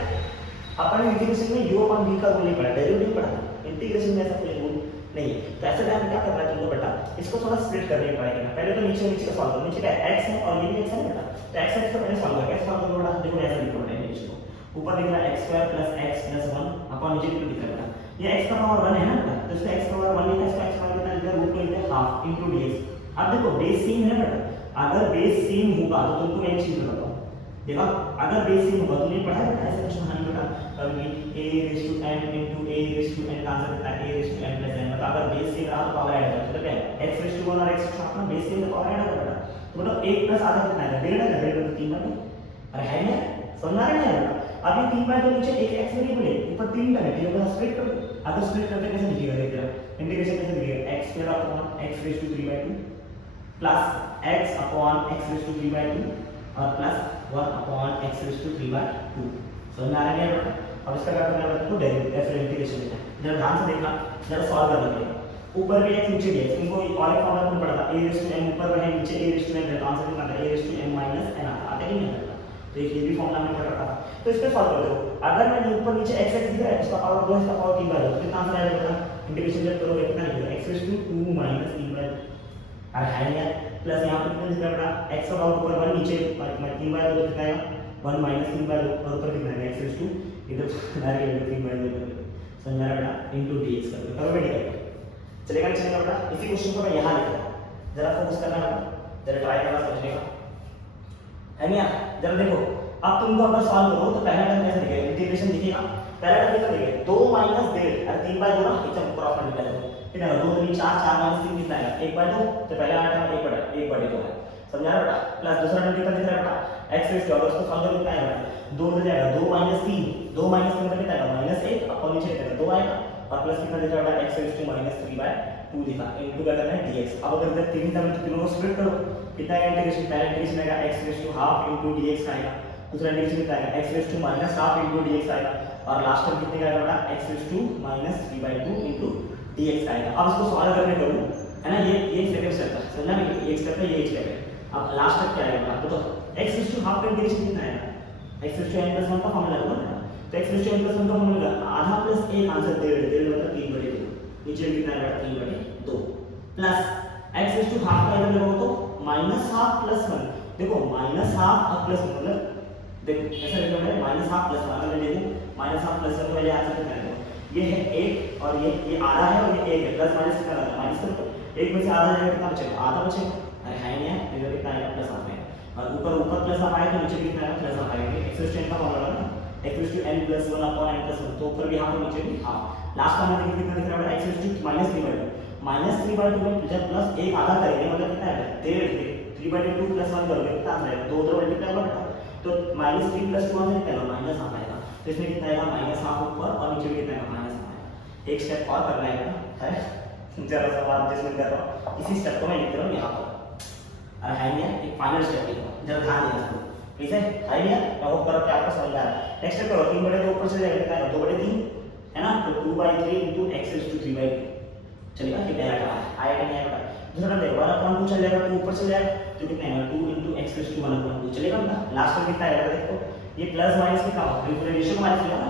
अपन इंटीग्रेशन में u अपन v का रूल नहीं पढ़ा, डेरिवेटिव पढ़ा, इंटीग्रेशन में ऐसा कोई रूल नहीं है। तो ऐसे टाइम क्या करना है तुमको बेटा इसको थोड़ा स्प्लिट करने की ट्राई करना, पहले तो नीचे का सॉल्व करो, नीचे का x है और ये भी x है बेटा तो x को पहले सॉल्व करके सॉल्व करो बेटा, देखो ऐसा लिखो बेटा इंटीग्रेशन को ऊपर लिख रहा है x² प्लस x प्लस 1 अपन नीचे लिख रहा है ये x का पावर 1 है ना बेटा तो इसका x का पावर 1 लिखा है, इसका x पावर कितना लिखा है रूट को लिखा है हाफ इनटू dx। अब देखो बेस सेम है बेटा, अगर बेस सेम होगा तो तुमको मैं एक चीज बताता हूं देखो अगर बेस सेम होगा तुमने पढ़ा है बेटा ऐसा कुछ कहानी बेटा कभी a raised to n into a raised to n का आंसर कितना है a raised to n plus n, मतलब अगर बेस सेम रहा तो पावर ऐड होगा तो क्या है x raised to 1 और x raised to अपना बेस सेम तो पावर ऐड होगा बेटा, तो मतलब 1 प्लस आधा कितना है 1.5 है, 1.5 तो 3 बन अरे है ना समझ आ रहा है बेटा। अब ये 3 बाय तो नीचे एक x वेरिएबल है ऊपर 3 का है तो स्प्लिट करो, अगर स्प्लिट करते कैसे लिखिएगा देखिए इंटीग्रेशन कैसे लिखिएगा x² upon x raised to 3/2 plus x upon x raised to 3/2 और plus 1 upon x raised to 3/2। समझ में आ रहा है बेटा। अब इसका क्या करना है तो डेरिवेटिव इंटीग्रेशन लेना है, जरा ध्यान से देखना जरा सॉल्व करना पड़ेगा, ऊपर भी x नीचे भी x, इनको और एक फॉर्मूला में पढ़ा था a raised to m ऊपर है नीचे a raised to n है तो आंसर कितना आता है a raised to m minus n आता है कि नहीं आता, तो ये भी फॉर्मूला में पढ़ रखा था तो इस पे सॉल्व कर दो। अगर मैं ऊपर नीचे x x दिख रहा है इसका पावर 2 इसका पावर 3 बार तो कितना आंसर आएगा बेटा इंटीग्रेशन जब करोगे कितना निकलेगा x raised to 2 minus 3 बार अरे है यार प्लस यहां पर कितना दिख रहा है बेटा x का पावर ऊपर 1 नीचे 3 बार तो कितना आएगा 1 minus 3 बार और ऊपर कितना है x raised to इधर डायरेक्ट 3 बार समझ आ रहा है बेटा into dx कर दो करोगे नहीं चलेगा नहीं चलेगा बेटा। इसी क्वेश्चन को मैं यहां लिखा हूं जरा फोकस करना बेटा, जरा ट्राई करना समझने का है ना। जरा देखो अब तुमको अगर सॉल्व करो तो पहला टर्म कैसे दिखेगा इंटीग्रेशन दिखेगा, पहला टर्म कितना दिखेगा 2 माइनस 1.5 और 3/2 ना एकदम क्रॉस मल्टीप्लाई करो कितना 2 3 4 4 माइनस 3 कितना आएगा 1/2 तो पहला टर्म 1/2 है समझा रहा बेटा, प्लस दूसरा टर्म कितना दिख रहा है बेटा x raised to अगर उसको सॉल्व करो कितना आएगा 2 हो जाएगा 2 माइनस 3 2 माइनस 3 कितना आएगा -1 अपन नीचे कितना 2 आएगा और प्लस कितना दिख रहा है x raised to -3/2 दिखा इनटू क्या करना है dx। अब अगर इधर तीन टर्म तो तीनों को स्प्लिट करो कितना आएगा इंटीग्रेशन, पहला इंटीग्रेशन आएगा x raised to half into dx आएगा, दूसरा इंटीग्रेशन कितना आएगा x raised to -half into dx आएगा और लास्ट टर्म कितने का आएगा बेटा x raised to -3/2 into dx आएगा। अब इसको सॉल्व करने करूं है ना ये सेकंड स्टेप है समझना नहीं ये स्टेप है ये स्टेप है। अब लास्ट स्टेप क्या आएगा आपको तो x raised to हाफ का इंटीग्रेशन कितना आएगा x raised to n + 1 का फॉर्मूला होगा ना, तो x raised to n + 1 का फॉर्मूला आधा प्लस 1 आंसर 1.5 मतलब 3/2 नीचे कितना है बेटा 3/2 plus x raise to half का इधर देखो तो -½ प्लस 1 देखो -½ और प्लस मतलब देखो ऐसा लिखा है -½ प्लस 1 अगर मैं देखूं -½ प्लस 1 तो पहले आंसर कितना है ये है 1 और ये आधा है और ये 1 है प्लस माइनस कितना रहता है माइनस कर दो 1 में से आधा जाएगा कितना बचेगा आधा बचेगा अरे है नहीं है इधर कितना आएगा प्लस हाफ में और ऊपर प्लस हाफ आएगा तो नीचे कितना आएगा प्लस हाफ आएगा x रेज़ टू n का फॉर्मूला है ना x raise to n plus 1 upon n plus 1 तो ऊपर भी हाफ और नीचे भी हाफ लास्ट का हमें कितना दिख रहा है x रेज़ टू -3/2 में जब प्लस 1 आधा करेंगे मतलब कितना आएगा 3/2 प्लस 1 करोगे कितना आएगा 2 2 मल्टीप्लाई होगा तो -3 प्लस 2 से कितना माइनस हाफ आएगा तो इसमें कितना आएगा -½ ऊपर और नीचे भी कितना आएगा -½ आएगा एक स्टेप और करना है जरा सा बात जिसमें कर रहा हूं इसी स्टेप को मैं लिख रहा हूं यहां पर अरे है नहीं एक फाइनल स्टेप लिख रहा हूं जरा ध्यान देना इसको ठीक है है नहीं मैं होप कर आपको समझ में आ रहा है नेक्स्ट स्टेप करो 3/2 ऊपर से जाएगा कितना आएगा 2/3 है ना तो 2/3 into x raised to 3/2 चलेगा कितना आएगा नहीं आएगा दूसरा देखो 1/2 चल जाएगा 2 ऊपर चल जाएगा तो कितना आएगा 2 into x raised to 1/2 चलेगा ना लास्ट में कितना आएगा देखो ये प्लस माइनस कितना होगा रेशियो माइनस होगा ना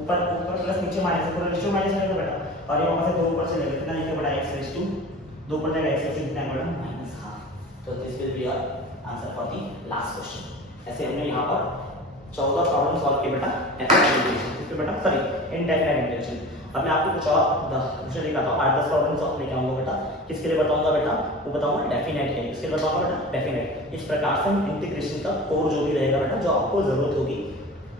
ऊपर प्लस नीचे माइनस ऊपर रेशियो माइनस आएगा बेटा और ये वहां से 2 ऊपर चलेगा कितना लिखा बड़ा x raised to 2 ऊपर जाएगा x raised to कितना बड़ा -½ तो this will be your answer for the last question ऐसे हमने यहां पर 14 प्रॉब्लम सॉल्व किए बेटा डेफिनेट बेटा सॉरी इनडेफिनेट इंटीग्रेशन अब मैं आपको कुछ और क्वेश्चन दिखाता हूं 8-10 प्रॉब्लम सॉल्व लेके आऊंगा बेटा किसके लिए बताऊंगा बेटा वो बताऊंगा डेफिनेट के लिए इसके लिए बताऊंगा बेटा डेफिनेट इस प्रकार से इंटीग्रेशन का कोर जो भी रहेगा बेटा जो आपको जरूरत होगी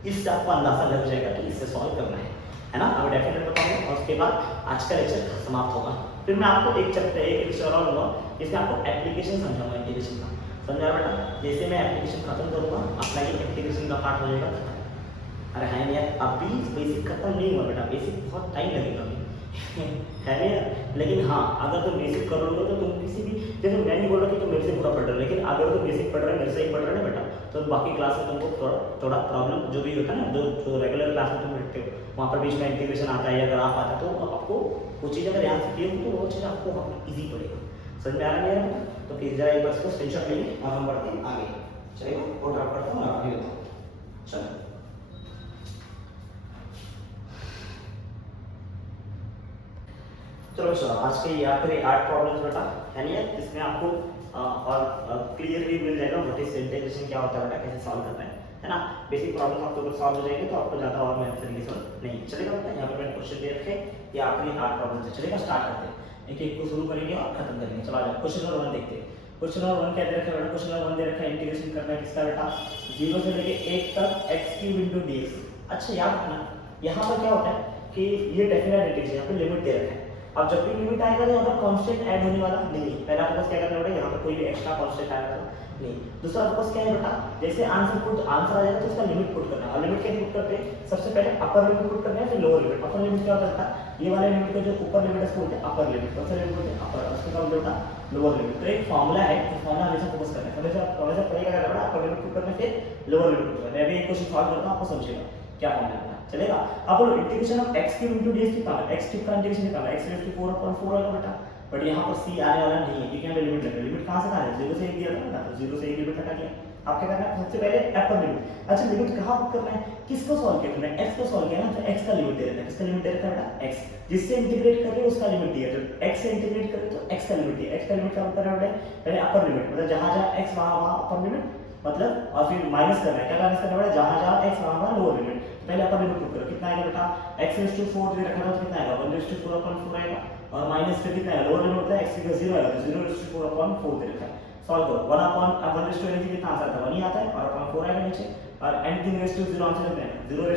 इससे आपको अंदाजा लग जाएगा कि इससे सॉल्व करना है ना अब डेफिनेट बताऊंगा और उसके बाद आज का लेक्चर समाप्त होगा फिर मैं आपको एक चैप्टर एक लेक्चर और लूंगा जिसमें आपको एप्लीकेशन समझाऊंगा इंटीग्रेशन का समझा बेटा जैसे मैं एप्लीकेशन खत्म करूंगा अपना ये इंटीग्रेशन का पार्ट हो जाएगा खत्म अरे है नहीं यार अभी बेसिक खत्म नहीं हुआ बेटा बेसिक बहुत टाइम लगेगा अभी है नहीं यार लेकिन हाँ अगर तुम बेसिक कर लोगे तो तुम किसी भी जैसे मैं नहीं बोल रहा कि तुम मेरे से पूरा पढ़ रहे हो लेकिन अगर तुम बेसिक पढ़ रहे हो मेरे से ही पढ़ रहे हो ना बेटा तो बाकी क्लास में तुमको थोड़ा प्रॉब्लम जो भी होता है ना जो रेगुलर क्लास में तुम बैठते हो वहाँ पर बीच में इंटीग्रेशन आता है या ग्राफ आता है तो आपको वो चीज़ अगर याद की हो तो वो चीज़ आपको ईजी पड़ेगा समझ में आ रहा है तो प्लीज़ जरा एक बार इसको स्क्रीनशॉट लेंगे और हम बढ़ते हैं आगे चलेगा और ड्रॉप करता हूँ आप भी बताओ चलो चलो सर आज के यहाँ पर 8 प्रॉब्लम्स बेटा है नहीं है इसमें आपको और क्लियरली मिल जाएगा व्हाट इज इंटीग्रेशन क्या होता है बेटा कैसे सॉल्व करना है ना बेसिक प्रॉब्लम आपके ऊपर सॉल्व हो जाएंगे तो आपको ज़्यादा और मेहनत करने की जरूरत नहीं चलेगा बेटा यहाँ पर मैंने क्वेश्चन दे रखे ये आपके 8 प्रॉब्लम से चलेगा स्टार्ट करते हैं एक एक को शुरू करेंगे और खत्म करेंगे चलो आ जाओ क्वेश्चन नंबर 1 देखते हैं क्वेश्चन नंबर 1 क्या दे रखा है बेटा क्वेश्चन नंबर 1 दे रखा है इंटीग्रेशन करना है किसका बेटा 0 से लेके 1 तक x³ dx अच्छा याद रखना यहाँ पर क्या होता है कि ये डेफिनेट इंटीग्रेशन यहाँ पे लिमिट दे रखा है अब जब भी लिमिट आएगा तो यहाँ पर कांस्टेंट ऐड होने वाला नहीं पहले आपको बस क्या करना है बेटा यहाँ पर कोई भी एक्स्ट्रा कांस्टेंट आएगा नहीं दूसरा फोकस क्या है बेटा जैसे आंसर आ जाएगा तो उसका लिमिट पुट करना है और लिमिट कैसे पुट करते हैं सबसे पहले अपर लिमिट पुट करना है फिर लोअर लिमिट अपर लिमिट क्या होता है ये वाले लिमिट को जो ऊपर लिमिट है उसको बोलते हैं अपर लिमिट कौन सा लिमिट बोलते हैं अपर उसको क्या बोलते हैं लोअर लिमिट तो एक फार्मूला है तो फार्मूला हमेशा फोकस करना है हमेशा पढ़ेगा क्या बेटा अपर लिमिट पुट करना फिर लोअर लिमिट पुट करना है मैं भी एक क्वेश्चन सॉल्व करता हूं आपको समझेगा क्या फार्मूला है चलेगा अब बोलो integration of x³ into dx कितना है x³ का इंटीग्रेशन कितना है x raised to 4/4 आएगा बेटा बट यहाँ पर c आने वाला नहीं है क्योंकि यहाँ पे लिमिट लग रही है लिमिट कहाँ से कहाँ है 0 से 1 दिया था ना तो 0 से 1 लिमिट हटा दिया आप क्या करना है सबसे पहले अपर लिमिट अच्छा लिमिट कहाँ पुट करना है किसको सॉल्व करना है x को सॉल्व किया ना तो x का लिमिट दे रखा है किसका लिमिट दे रखा है बेटा x जिससे इंटीग्रेट कर रहे हो उसका लिमिट दिया तो x से इंटीग्रेट कर रहे हो तो x का लिमिट दिया x का लिमिट क्या होता है बेटा पहले अपर लिमिट मतलब जहाँ जहाँ x वहाँ अपर लिमिट मतलब और फिर माइनस करना है क्या माइनस करना है जहाँ जहाँ x वहाँ लोअर लिमिट पहले अपर लिमिट पुट करो कितना आएगा बेटा x raised to 4 दे रखा था तो कितना आएगा 1 raised to 4/4 आएगा और माइनस फिर कितना है लोअर लिमिट होता है x का 0 आएगा तो 0 raised to 4/4 दे रखा है सॉल्व करो 1 raised to anything कितना आंसर आता है 1 ही आता है और 4 आएगा नीचे और anything raised to 0 आंसर कितना है 0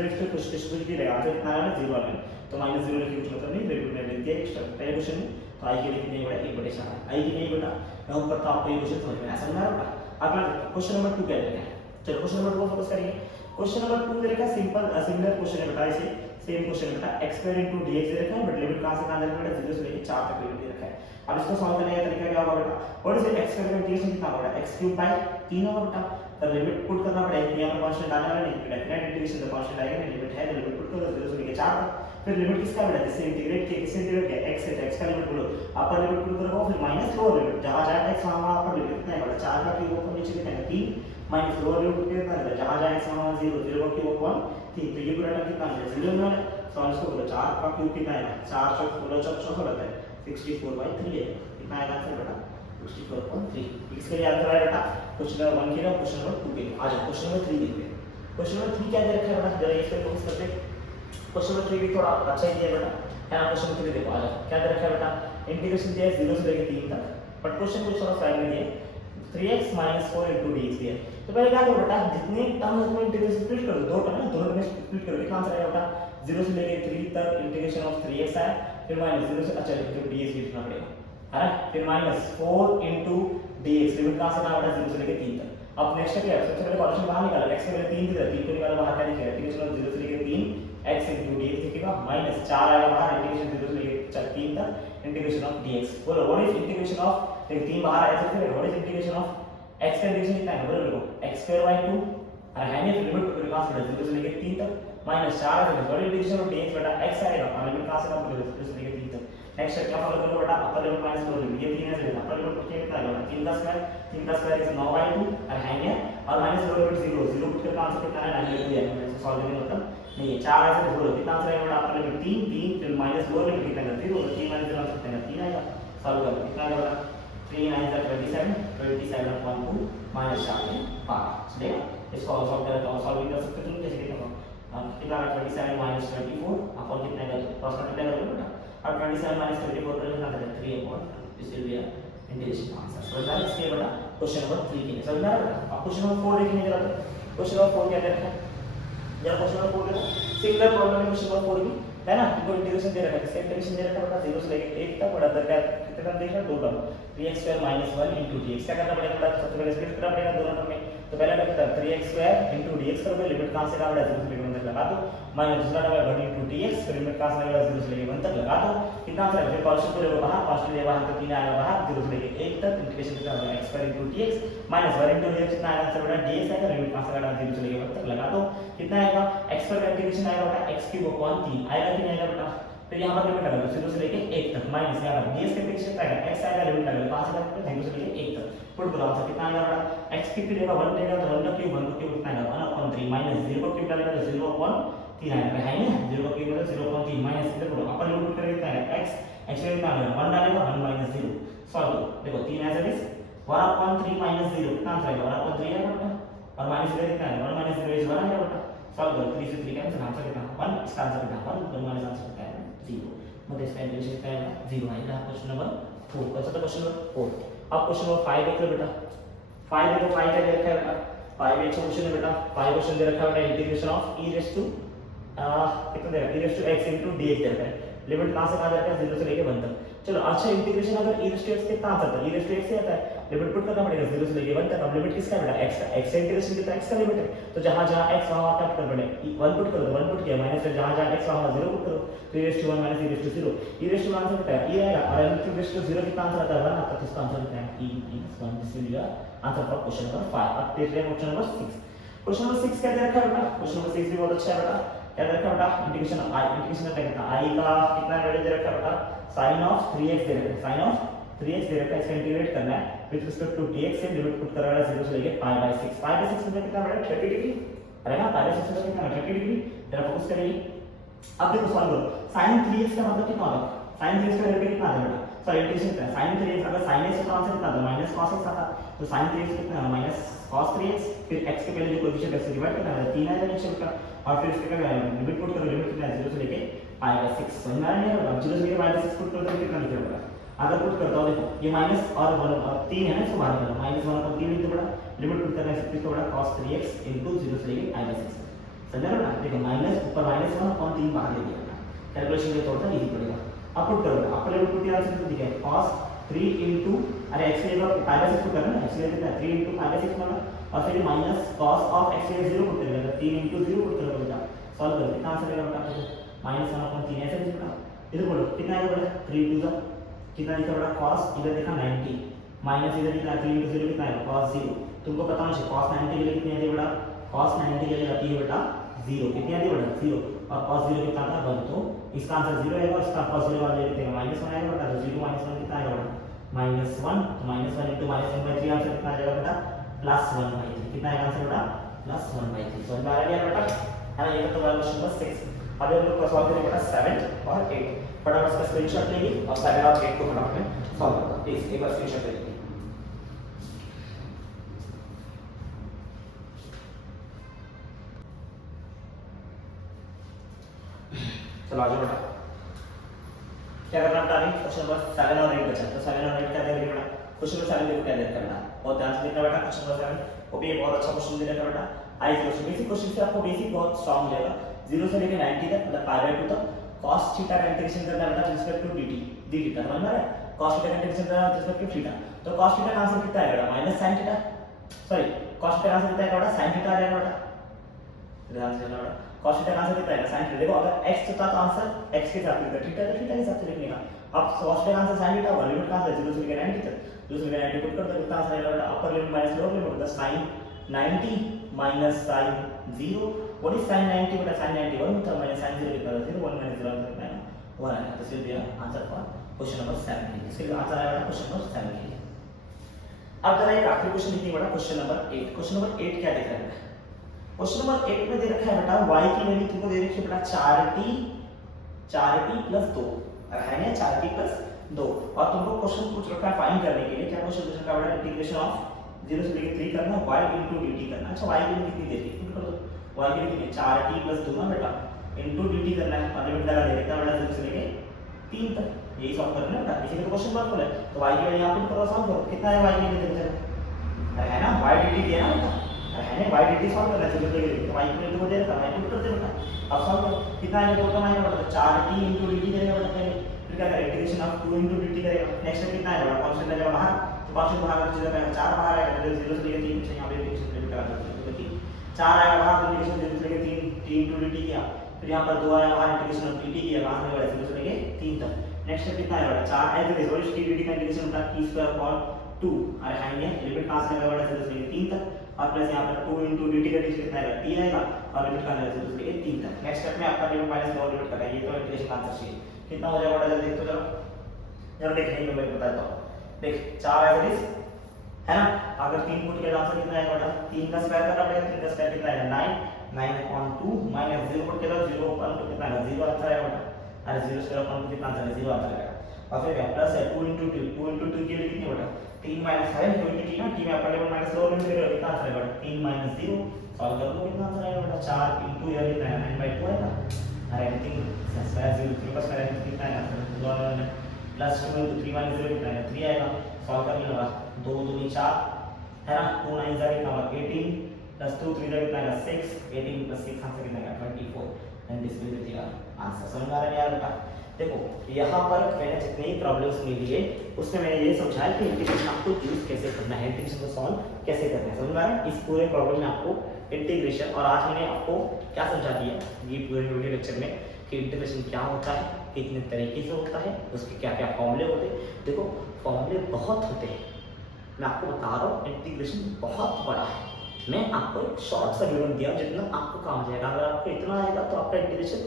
raised to कुछ भी रहेगा आंसर कितना आएगा 0 आएगा तो -0 लिखने कुछ मतलब नहीं वेरिएबल में लिख दिया एक्स्ट्रा पहले क्वेश्चन में तो आई के लिखने बड़ा 1/4 आई की नहीं बेटा मैं ऊपर तो आपको ये क्वेश्चन समझ में आ समझ में आ रहा है अगला क्वेश्चन नंबर 2 क्या दे रखा है चलो क्वेश्चन नंबर 2 पर फोकस करिए क्वेश्चन नंबर 2 दे रखा है सिंपल सिमिलर क्वेश्चन है बेटा इसे सेम क्वेश्चन बेटा x² into dx दे रखा है बट लिमिट कहां से कहां दे रखा है 0 से लेके 4 तक लिमिट दे रखा है अब इसको सॉल्व करने का तरीका क्या होगा बेटा व्हाट इज x² का इंटीग्रेशन कितना होगा x³ 3 होगा बेटा तो लिमिट पुट करना पड़ेगा यहां पर कांस्टेंट आने वाला नहीं डेफिनेट इंटीग्रेशन का कांस्टेंट आएगा नहीं लिमिट है तो लिमिट पुट करो 0 से लेके 4 तक फिर लिमिट किसका बेटा जिससे इंटीग्रेट किया किससे इंटीग्रेट किया x से x का लिमिट बोलो अपर लिमिट पुट करो फिर माइनस लोअर लिमिट जहां जाए x वहां अपर लिमिट कितना है बेटा 4 का क्यूब ऊपर नीचे कितना है 3 माइनस लोअर लिमिट कितना है जहां जाए x वहां 0 0 का क्यूब ऊपर 3 तो ये पूरा टर्म कितना है 0 में सॉल्व इसको बोलो 4 का क्यूब कितना आएगा 4 चौक बोलो चौक होता है 64/3 है कितना आएगा आंसर बेटा 64.3 इसके लिए आंसर आएगा बेटा क्वेश्चन नंबर 1 के लिए क्वेश्चन नंबर 2 के लिए आज क्वेश्चन नंबर 3 देखते हैं क्वेश्चन नंबर 3 क्या दे रखा है बेटा जरा इस पे फोकस करते हैं क्वेश्चन नंबर 3 भी थोड़ा अच्छा ही दिया बेटा है ना क्वेश्चन नंबर 3 देखो आ जाओ क्या दे रखा है बेटा इंटीग्रेशन दिया है 0 से लेकर 3 तक बट क्वेश्चन कुछ थोड़ा साइड में दिया 3x - 4 * dx दिया तो पहले क्या करो बेटा जितने टर्म उसमें इंटीग्रेशन स्प्लिट कर दो दो टर्म है दोनों में स्प्लिट करो कितना आंसर आएगा बेटा 0 से लेकर 3 तक इंटीग्रेशन ऑफ 3x है फिर -0 से अच्छा तो dx लिखना पड़ेगा है ना फिर -4 * dx लिमिट कहां से कहां बेटा 0 से लेकर 3 तक अब नेक्स्ट क्या है सबसे पहले सॉल्यूशन बाहर निकालो x के पहले 3 दिया 3 को निकालो बाहर क्या दिखेगा इंटीग्रेशन ऑफ 0 से लेकर 3 x * dx दिखेगा -4 आएगा बाहर इंटीग्रेशन 0 से लेकर 3 तक इंटीग्रेशन ऑफ dx बोलो व्हाट इज इंटीग्रेशन ऑफ देखो 3 बाहर आया तो फिर what is integration of x का इंटीग्रेशन कितना है बोलो देखो x2/2 और है ने लिमिट को कहां से 0 से लेकर 3 तक -4 है तो इंटीग्रेशन ऑफ dx बेटा x आएगा और लिमिट कहां से कहां 0 से लेकर 3 तक नेक्स्ट क्या फॉलो करो बेटा अपर लिमिट -2 लिमिट ये 3 है लेना अपर लिमिट कितना आएगा 3 का स्क्वायर इज 9/2 और है ने और -2 लिमिट 0 0 पुट करके आंसर कितना है 9/2 है सॉल्व करने मतलब नहीं है 4 ऐसे तो बोलो कितना आंसर आएगा अपर लिमिट 3 3 फिर -2 लिमिट कितना है 0 3 - 0 आंसर कितना है 3 आएगा सॉल्व करो कितना आएगा बेटा 3 9 27 27/2 -4 5 चलेगा इसको सॉल्व करें तो सॉल्व कर सकते हो जैसे कितना कितना 27 - 24 अपन कितना आएगा क्रॉस मल्टीप्लाई करो बेटा अब 27 - 24 पर कितना आएगा 3/2 this will B integration answer समझ आ रहा है इसके बेटा क्वेश्चन नंबर 3 के लिए समझ आ रहा है अब क्वेश्चन नंबर 4 देखिए जरा क्वेश्चन नंबर 4 क्या दे रखा है जरा क्वेश्चन नंबर 4 देखो सिंगल प्रॉब्लम है क्वेश्चन नंबर 4 भी है ना इनको इंटीग्रेशन दे रखा है इसका इंटीग्रेशन दे रखा है बेटा 0 से लेकर 1 तक बड़ा दर क्या कितना टर्म देखना दो टर्म 3x² - 1 * dx क्या करना पड़ेगा बेटा सबसे पहले स्प्लिट करना पड़ेगा दोनों टर्म में तो पहला क्या करता है 3x² * dx करोगे लिमिट कहां से कहां बेटा 0 से लेकर 1 तक लगा दो माइनस दूसरा टर्म है 1 * dx फिर लिमिट कहां से लगेगा 0 से लेकर 1 तक लगा दो कितना आंसर है फिर कॉन्स्टेंट को लेकर बाहर कॉन्स्टेंट ले बाहर तो 3 आएगा बाहर 0 से लेकर 1 तक इंटीग्रेशन कितना होगा x² * dx -1 * dx कितना आएगा आंसर बेटा dx आएगा लिमिट कहां से लगा 0 से लेकर 1 तक लगा दो कितना आएगा x पर इंटीग्रेशन आएगा बेटा x³ / 3 आएगा कि नहीं आएगा बेटा तो यहां पर लिमिट लगा 0 से लेकर 1 तक माइनस यहां पर dx के इंटीग्रेशन आएगा x आएगा लिमिट लगा कहां से लगा 0 से लेकर 1 तक पुट करो आंसर कितना आएगा बेटा x की लेगा 1 लेगा तो 1 का क्यूब 1 का क्यूब कितना आएगा 1/3 माइनस 0 का क्यूब डालेगा तो 0/3 आएगा है ना 0 का क्यूब मतलब 0/3 माइनस इधर करो अपर लिमिट करेंगे कितना आएगा x x में कितना आएगा 1 डालेगा 1 - 0 सॉल्व देखो 3 ऐसे इज 1/3 - 0 कितना आंसर आएगा 1/3 आएगा बेटा और माइनस 0 कितना आएगा 1 - 0 इज 1 आएगा बेटा सॉल्व करो 3 से 3 कैंसिल आंसर कितना 1 इसका आंसर कितना 1 1 माइनस आंसर कितना है 0 मतलब इसका इंटीग्रेशन कितना आएगा 0 आएगा क्वेश्चन नंबर 4 कौन सा था क्वेश्चन नंबर 4 अब क्वेश्चन नंबर 5 देख लो बेटा 5 देखो 5 क्या दे रखा है बेटा 5 एक क्वेश्चन है बेटा 5 क्वेश्चन दे रखा है बेटा integration of e raise to कितना दे रखा है e raise to x * dx दे रखा है लिमिट कहां से कहां जाता है 0 से लेके 1 तक चलो अच्छा इंटीग्रेशन अगर e रेज़ टू x कितना आता है e रेज़ टू x से आता है लिमिट पुट करना पड़ेगा 0 से लेके 1 तक अब लिमिट किसका है बेटा x का x का इंटीग्रेशन कितना x का लिमिट है तो जहां जहां x वहां क्या पुट करना पड़ेगा 1 पुट करो 1 पुट किया माइनस से जहां जहां x वहां 0 पुट करो तो e raise to 1 - e raise to 0 e raise to answer कितना है e आएगा और e रेज़ टू 0 कितना आंसर आता है 1 आता है तो इसका आंसर कितना है e = 1 this will B answer for question number 5 अब देखते हैं क्वेश्चन नंबर 6 क्वेश्चन नंबर 6 क्या दे रखा है बेटा क्वेश्चन नंबर 6 भी बहुत अच्छा है बेटा क्या दे रखा है बेटा इंटीग्रेशन का कितना i का कितना वैल्यू दे रखा है बेटा sin of 3x दे रखा है sin of 3x दे रखा है इसका इंटीग्रेट करना है विद रिस्पेक्ट टू dx से लिमिट पुट करना है 0 से लेके π/6 π/6 मतलब कितना बेटा 30 डिग्री अरे ना π/6 मतलब कितना 30 डिग्री जरा फोकस करिए अब देखो सॉल्व करो sin 3x का मतलब कितना होगा sin 3x का वैल्यू कितना आता है बेटा सॉरी इंटीग्रेशन कितना sin 3x अगर sin x का आंसर कितना आता है -cos x आता तो sin 3x कितना है -cos 3x फिर x के पहले जो कोएफिशिएंट है उससे डिवाइड करना है 3 आएगा नीचे का और फिर इसके क्या लिमिट पुट करो लिमिट कितना है 0 से लेके π/6 समझ में आ रहा है अब 0 से लेके π/6 पुट करो तो कितना निकलेगा अगर पुट करता हूं देखो ये माइनस और 1 और 3 है ना इसको बाहर करना -1/3 लिख दो बड़ा लिमिट पुट करना है इसको बड़ा cos 3x 0 से लेके π/6 समझ रहे हो ना देखो माइनस ऊपर -1/3 बाहर ले लिया कैलकुलेशन के तौर पर इजी पड़ेगा अब पुट करो अपर लिमिट पुट किया तो दिखा है cos 3 अरे x की जगह π/6 पुट करना है x की जगह कितना 3 π/6 माना और फिर माइनस cos ऑफ x की 0 पुट करेगा 3 0 पुट करोगे बेटा सॉल्व करो कितना आंसर आएगा बेटा -1/3 ऐसे लिखना इधर बोलो कितना आएगा बेटा 3 2 कितना लिखा बेटा cos इधर देखा 90 माइनस इधर कितना 3 0 कितना आएगा cos 0 तुमको पता होना चाहिए cos 90 के लिए कितनी आती है बेटा cos 90 के लिए आती है बेटा 0 कितनी आती है बेटा 0 और cos 0 कितना आता है 1 तो इसका आंसर 0 आएगा और इसका cos 0 वाला ले लेते हैं -1 आएगा बेटा तो 0 -1 कितना आएगा बेटा -1 तो -1 into -1/3 आंसर कितना आ जाएगा बेटा +1/3 कितना आएगा आंसर बेटा +1/3 समझ में आ गया बेटा है ना ये तो क्वेश्चन नंबर 6 अभी हम लोग सॉल्व करेंगे बेटा 7 और 8, फटाफट इसका स्क्रीनशॉट लेंगे और 7 और 8 को फटाफट में सॉल्व करते हैं। प्लीज एक बार स्क्रीनशॉट ले लीजिए। चलो आ जाओ बेटा, क्या करना बेटा, अभी क्वेश्चन नंबर 7 और 8 बचा, तो 7 और 8 क्या देंगे बेटा, क्वेश्चन नंबर 7 देखो क्या देना करना है, और ध्यान से देखना बेटा। क्वेश्चन नंबर 7 वो भी एक बहुत अच्छा क्वेश्चन दे रखा बेटा। आई क्वेश्चन, बेसिक क्वेश्चन से आपको बेसिक बहुत स्ट्रांग मिलेगा, 0 से लेकर 90 तक, मतलब π/2 तक cos थीटा का इंटीग्रेशन करना है बेटा with respect to dt, d theta समझ में आ रहा है, cos थीटा का इंटीग्रेशन करना है विद रिस्पेक्ट टू थीटा, तो cos थीटा का आंसर कितना आएगा बेटा, sin theta, sorry cos theta का आंसर कितना आएगा बेटा, sin थीटा आ जाएगा बेटा, ध्यान से देखना बेटा। cos थीटा का आंसर कितना आएगा, sin थीटा, देखो अगर x होता तो आंसर x के साथ लिखा, थीटा तो थीटा के साथ लिखने का, अब cos थीटा का आंसर sin थीटा होगा, लिमिट कहां से 0 से लेकर 90 तक, 0 से लेकर 90 पुट कर दो, कितना आंसर आएगा बेटा, upper limit minus lower limit, the sin 90 minus sin 0, what is sin 90 बेटा, sin 90 1 होता है, minus sin 0 कितना होता है 0, 1 minus 0 कितना है 1 आएगा, तो इसलिए दिया आंसर फॉर क्वेश्चन नंबर 7 के लिए, इसके लिए आंसर आएगा क्वेश्चन नंबर 7 के लिए। अब जरा एक आखिरी क्वेश्चन लिखिए बेटा, क्वेश्चन नंबर 8, क्वेश्चन नंबर 8 क्या दिख रहा है, क्वेश्चन नंबर 8 में दे रखा है बेटा y की वैल्यू तुमको दे रखी है बेटा 4t प्लस 2, है ना 4t प्लस 2, और तुमको क्वेश्चन पूछ रखा है फाइंड करने के लिए, क्या क्वेश्चन पूछ रखा है बेटा, इंटीग्रेशन ऑफ 0 से लेकर 3 करना, y into dt करना। अच्छा y की वैल्यू कितनी दे दी, पुट कर दो, y की वैल्यू कितनी 4t प्लस 2 ना बेटा into dt करना है, और लिमिट लगा दे कितना बेटा 0 से लेकर 3 तक, यही सॉल्व करना है बेटा, इसी में तो क्वेश्चन मार्क बोला है, तो y की वैल्यू यहां पुट करो, सॉल्व करो, कितना है y की वैल्यू देखो, है ना y dt दिया ना बेटा, है ना y dt सॉल्व करना है, चलो देखिए तो y की वैल्यू को दे रखा है, y पुट कर दे बेटा, अब सॉल्व करो, कितना आएगा टोटल आएगा बेटा 4t into dt करेगा बेटा पहले, फिर क्या करेगा इंटीग्रेशन ऑफ 2 into dt करेगा, नेक्स्ट स्टेप कितना आएगा कांस्टेंट लगेगा बाहर, तो कांस्टेंट बाहर का चीज आएगा 4 बाहर आएगा, 0 से लेकर 3, यहां पे इंटीग्रेशन लिमिट करा दो, तो 4 आएगा बाहर, इंटीग्रेशन 0 से लेकर 3, t into dt किया, फिर यहां पर 2 आया बाहर, इंटीग्रेशन ऑफ dt किया, कहां से आएगा 0 से लेकर 3 तक, नेक्स्ट स्टेप कितना आएगा 4 एज इट इज, और t dt का इंटीग्रेशन होता है t स्क्वायर अपॉन 2, अरे हाइंगे लिमिट कहां से आएगा 0 से लेकर 3 तक, और प्लस यहां पर 2 into dt का dt कितना आएगा t आएगा, और लिमिट का आएगा 0 से लेकर 3 तक, नेक्स्ट स्टेप में आपका लिमिट माइनस लोअर लिमिट करना है, ये तो इंटीग्रेशन आंसर चाहिए, कितना हो जाएगा बेटा जल्दी देख तो चलो, जरा देखने में मैं बताता हूं, देख 4 एज इट इज है ना, अगर 3 पुट किया तो आंसर कितना आएगा बेटा, 3 का स्क्वायर करना पड़ेगा, 3 का स्क्वायर कितना आएगा 9 upon 2 माइनस 0 पुट किया तो 0 upon 2 कितना आएगा 0 आंसर आएगा बेटा, अरे 0 स्क्वायर अपॉन 2 कितना आंसर है 0 आंसर आएगा, और फिर क्या प्लस है 2 into 2 की वैल्यू कितनी बेटा 3 माइनस है 2 into t ना, t में आपका लेवल माइनस लोअर लिमिट करेगा, कितना आंसर आएगा 3 माइनस 0, सॉल्व कर दो कितना आंसर आएगा बेटा 4 into ये कितना है 9/2 आएगा, अरे एनीथिंग स्क्वायर 0 का स्क्वायर कितना आएगा प्लस 2 into 3 minus 0 कितना है 3 आएगा, सॉल्व कर लेगा 2 2 4 है ना, 2 9 जा कितना होगा 18 प्लस 2 3 जा कितना आएगा 6, 18 प्लस 6 आंसर कितना आएगा 24, and this will be the answer. समझ आ रहा है यार बेटा, देखो यहाँ पर मैंने जितनी प्रॉब्लम्स ले लिए उसमें मैंने ये समझाया कि इंटीग्रेशन आपको यूज कैसे करना है, इंटीग्रेशन को सॉल्व कैसे करना है, समझ में आ रहा है। इस पूरे प्रॉब्लम में आपको इंटीग्रेशन, और आज मैंने आपको क्या समझा दिया ये पूरे वीडियो लेक्चर में कि इंटीग्रेशन क्या होता है, कितने तरीके से होता है, उसके क्या क्या फॉर्मूले होते हैं। देखो फॉर्मूले बहुत होते हैं, मैं आपको बता रहा हूँ इंटीग्रेशन बहुत बड़ा है, मैं आपको एक शॉर्ट सा विवरण दिया जितना आपको काम हो जाएगा, अगर आपको इतना आएगा तो आपका इंटीग्रेशन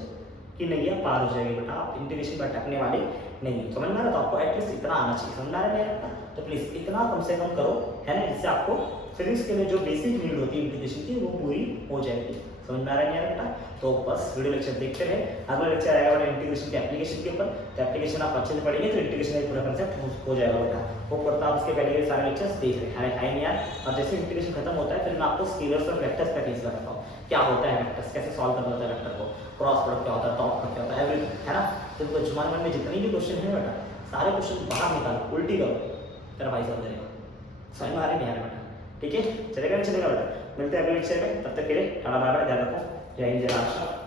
की नैया पार हो जाएगी बेटा, आप इंटीग्रेशन पर अटकने वाले नहीं, समझ में आ रहा, तो आपको एटलीस्ट इतना आना चाहिए, समझ आ रहा है, तो प्लीज इतना कम से कम करो, है ना, इससे आपको फिजिक्स के लिए जो बेसिक नीड होती है इंटीग्रेशन की वो पूरी हो जाएगी, समझ में आ रहा है यार बेटा। तो बस वीडियो लेक्चर देखते रहे, अगला लेक्चर आएगा बेटा इंटीग्रेशन के एप्लीकेशन के ऊपर, तो एप्लीकेशन आप अच्छे से पढ़ेंगे तो इंटीग्रेशन का पूरा कंसेप्ट हो जाएगा बेटा, वो करता आप उसके पहले के सारे लेक्चर्स देख रहे हैं यार। और जैसे इंटीग्रेशन खत्म होता है फिर मैं आपको स्केलर्स और वेक्टर्स का टीच करता हूँ, क्या होता है वेक्टर्स, कैसे सॉल्व करना होता है वेक्टर को, क्रॉस प्रोडक्ट क्या होता है, डॉट प्रोडक्ट क्या होता है, एवरीथिंग, है ना। तो जुमान में जितने भी क्वेश्चन है बेटा सारे क्वेश्चन बाहर निकालो, उल्टी करो, तेरा भाई समझ जाएगा, समझ में आ रहा है यार बेटा, ठीक है, चलेगा नहीं चलेगा बेटा। मिलते हैं अगले लेक्चर में, तब तक के लिए टाटा बाय बाय, ध्यान रखो, जय हिंद जय महाराष्ट्र।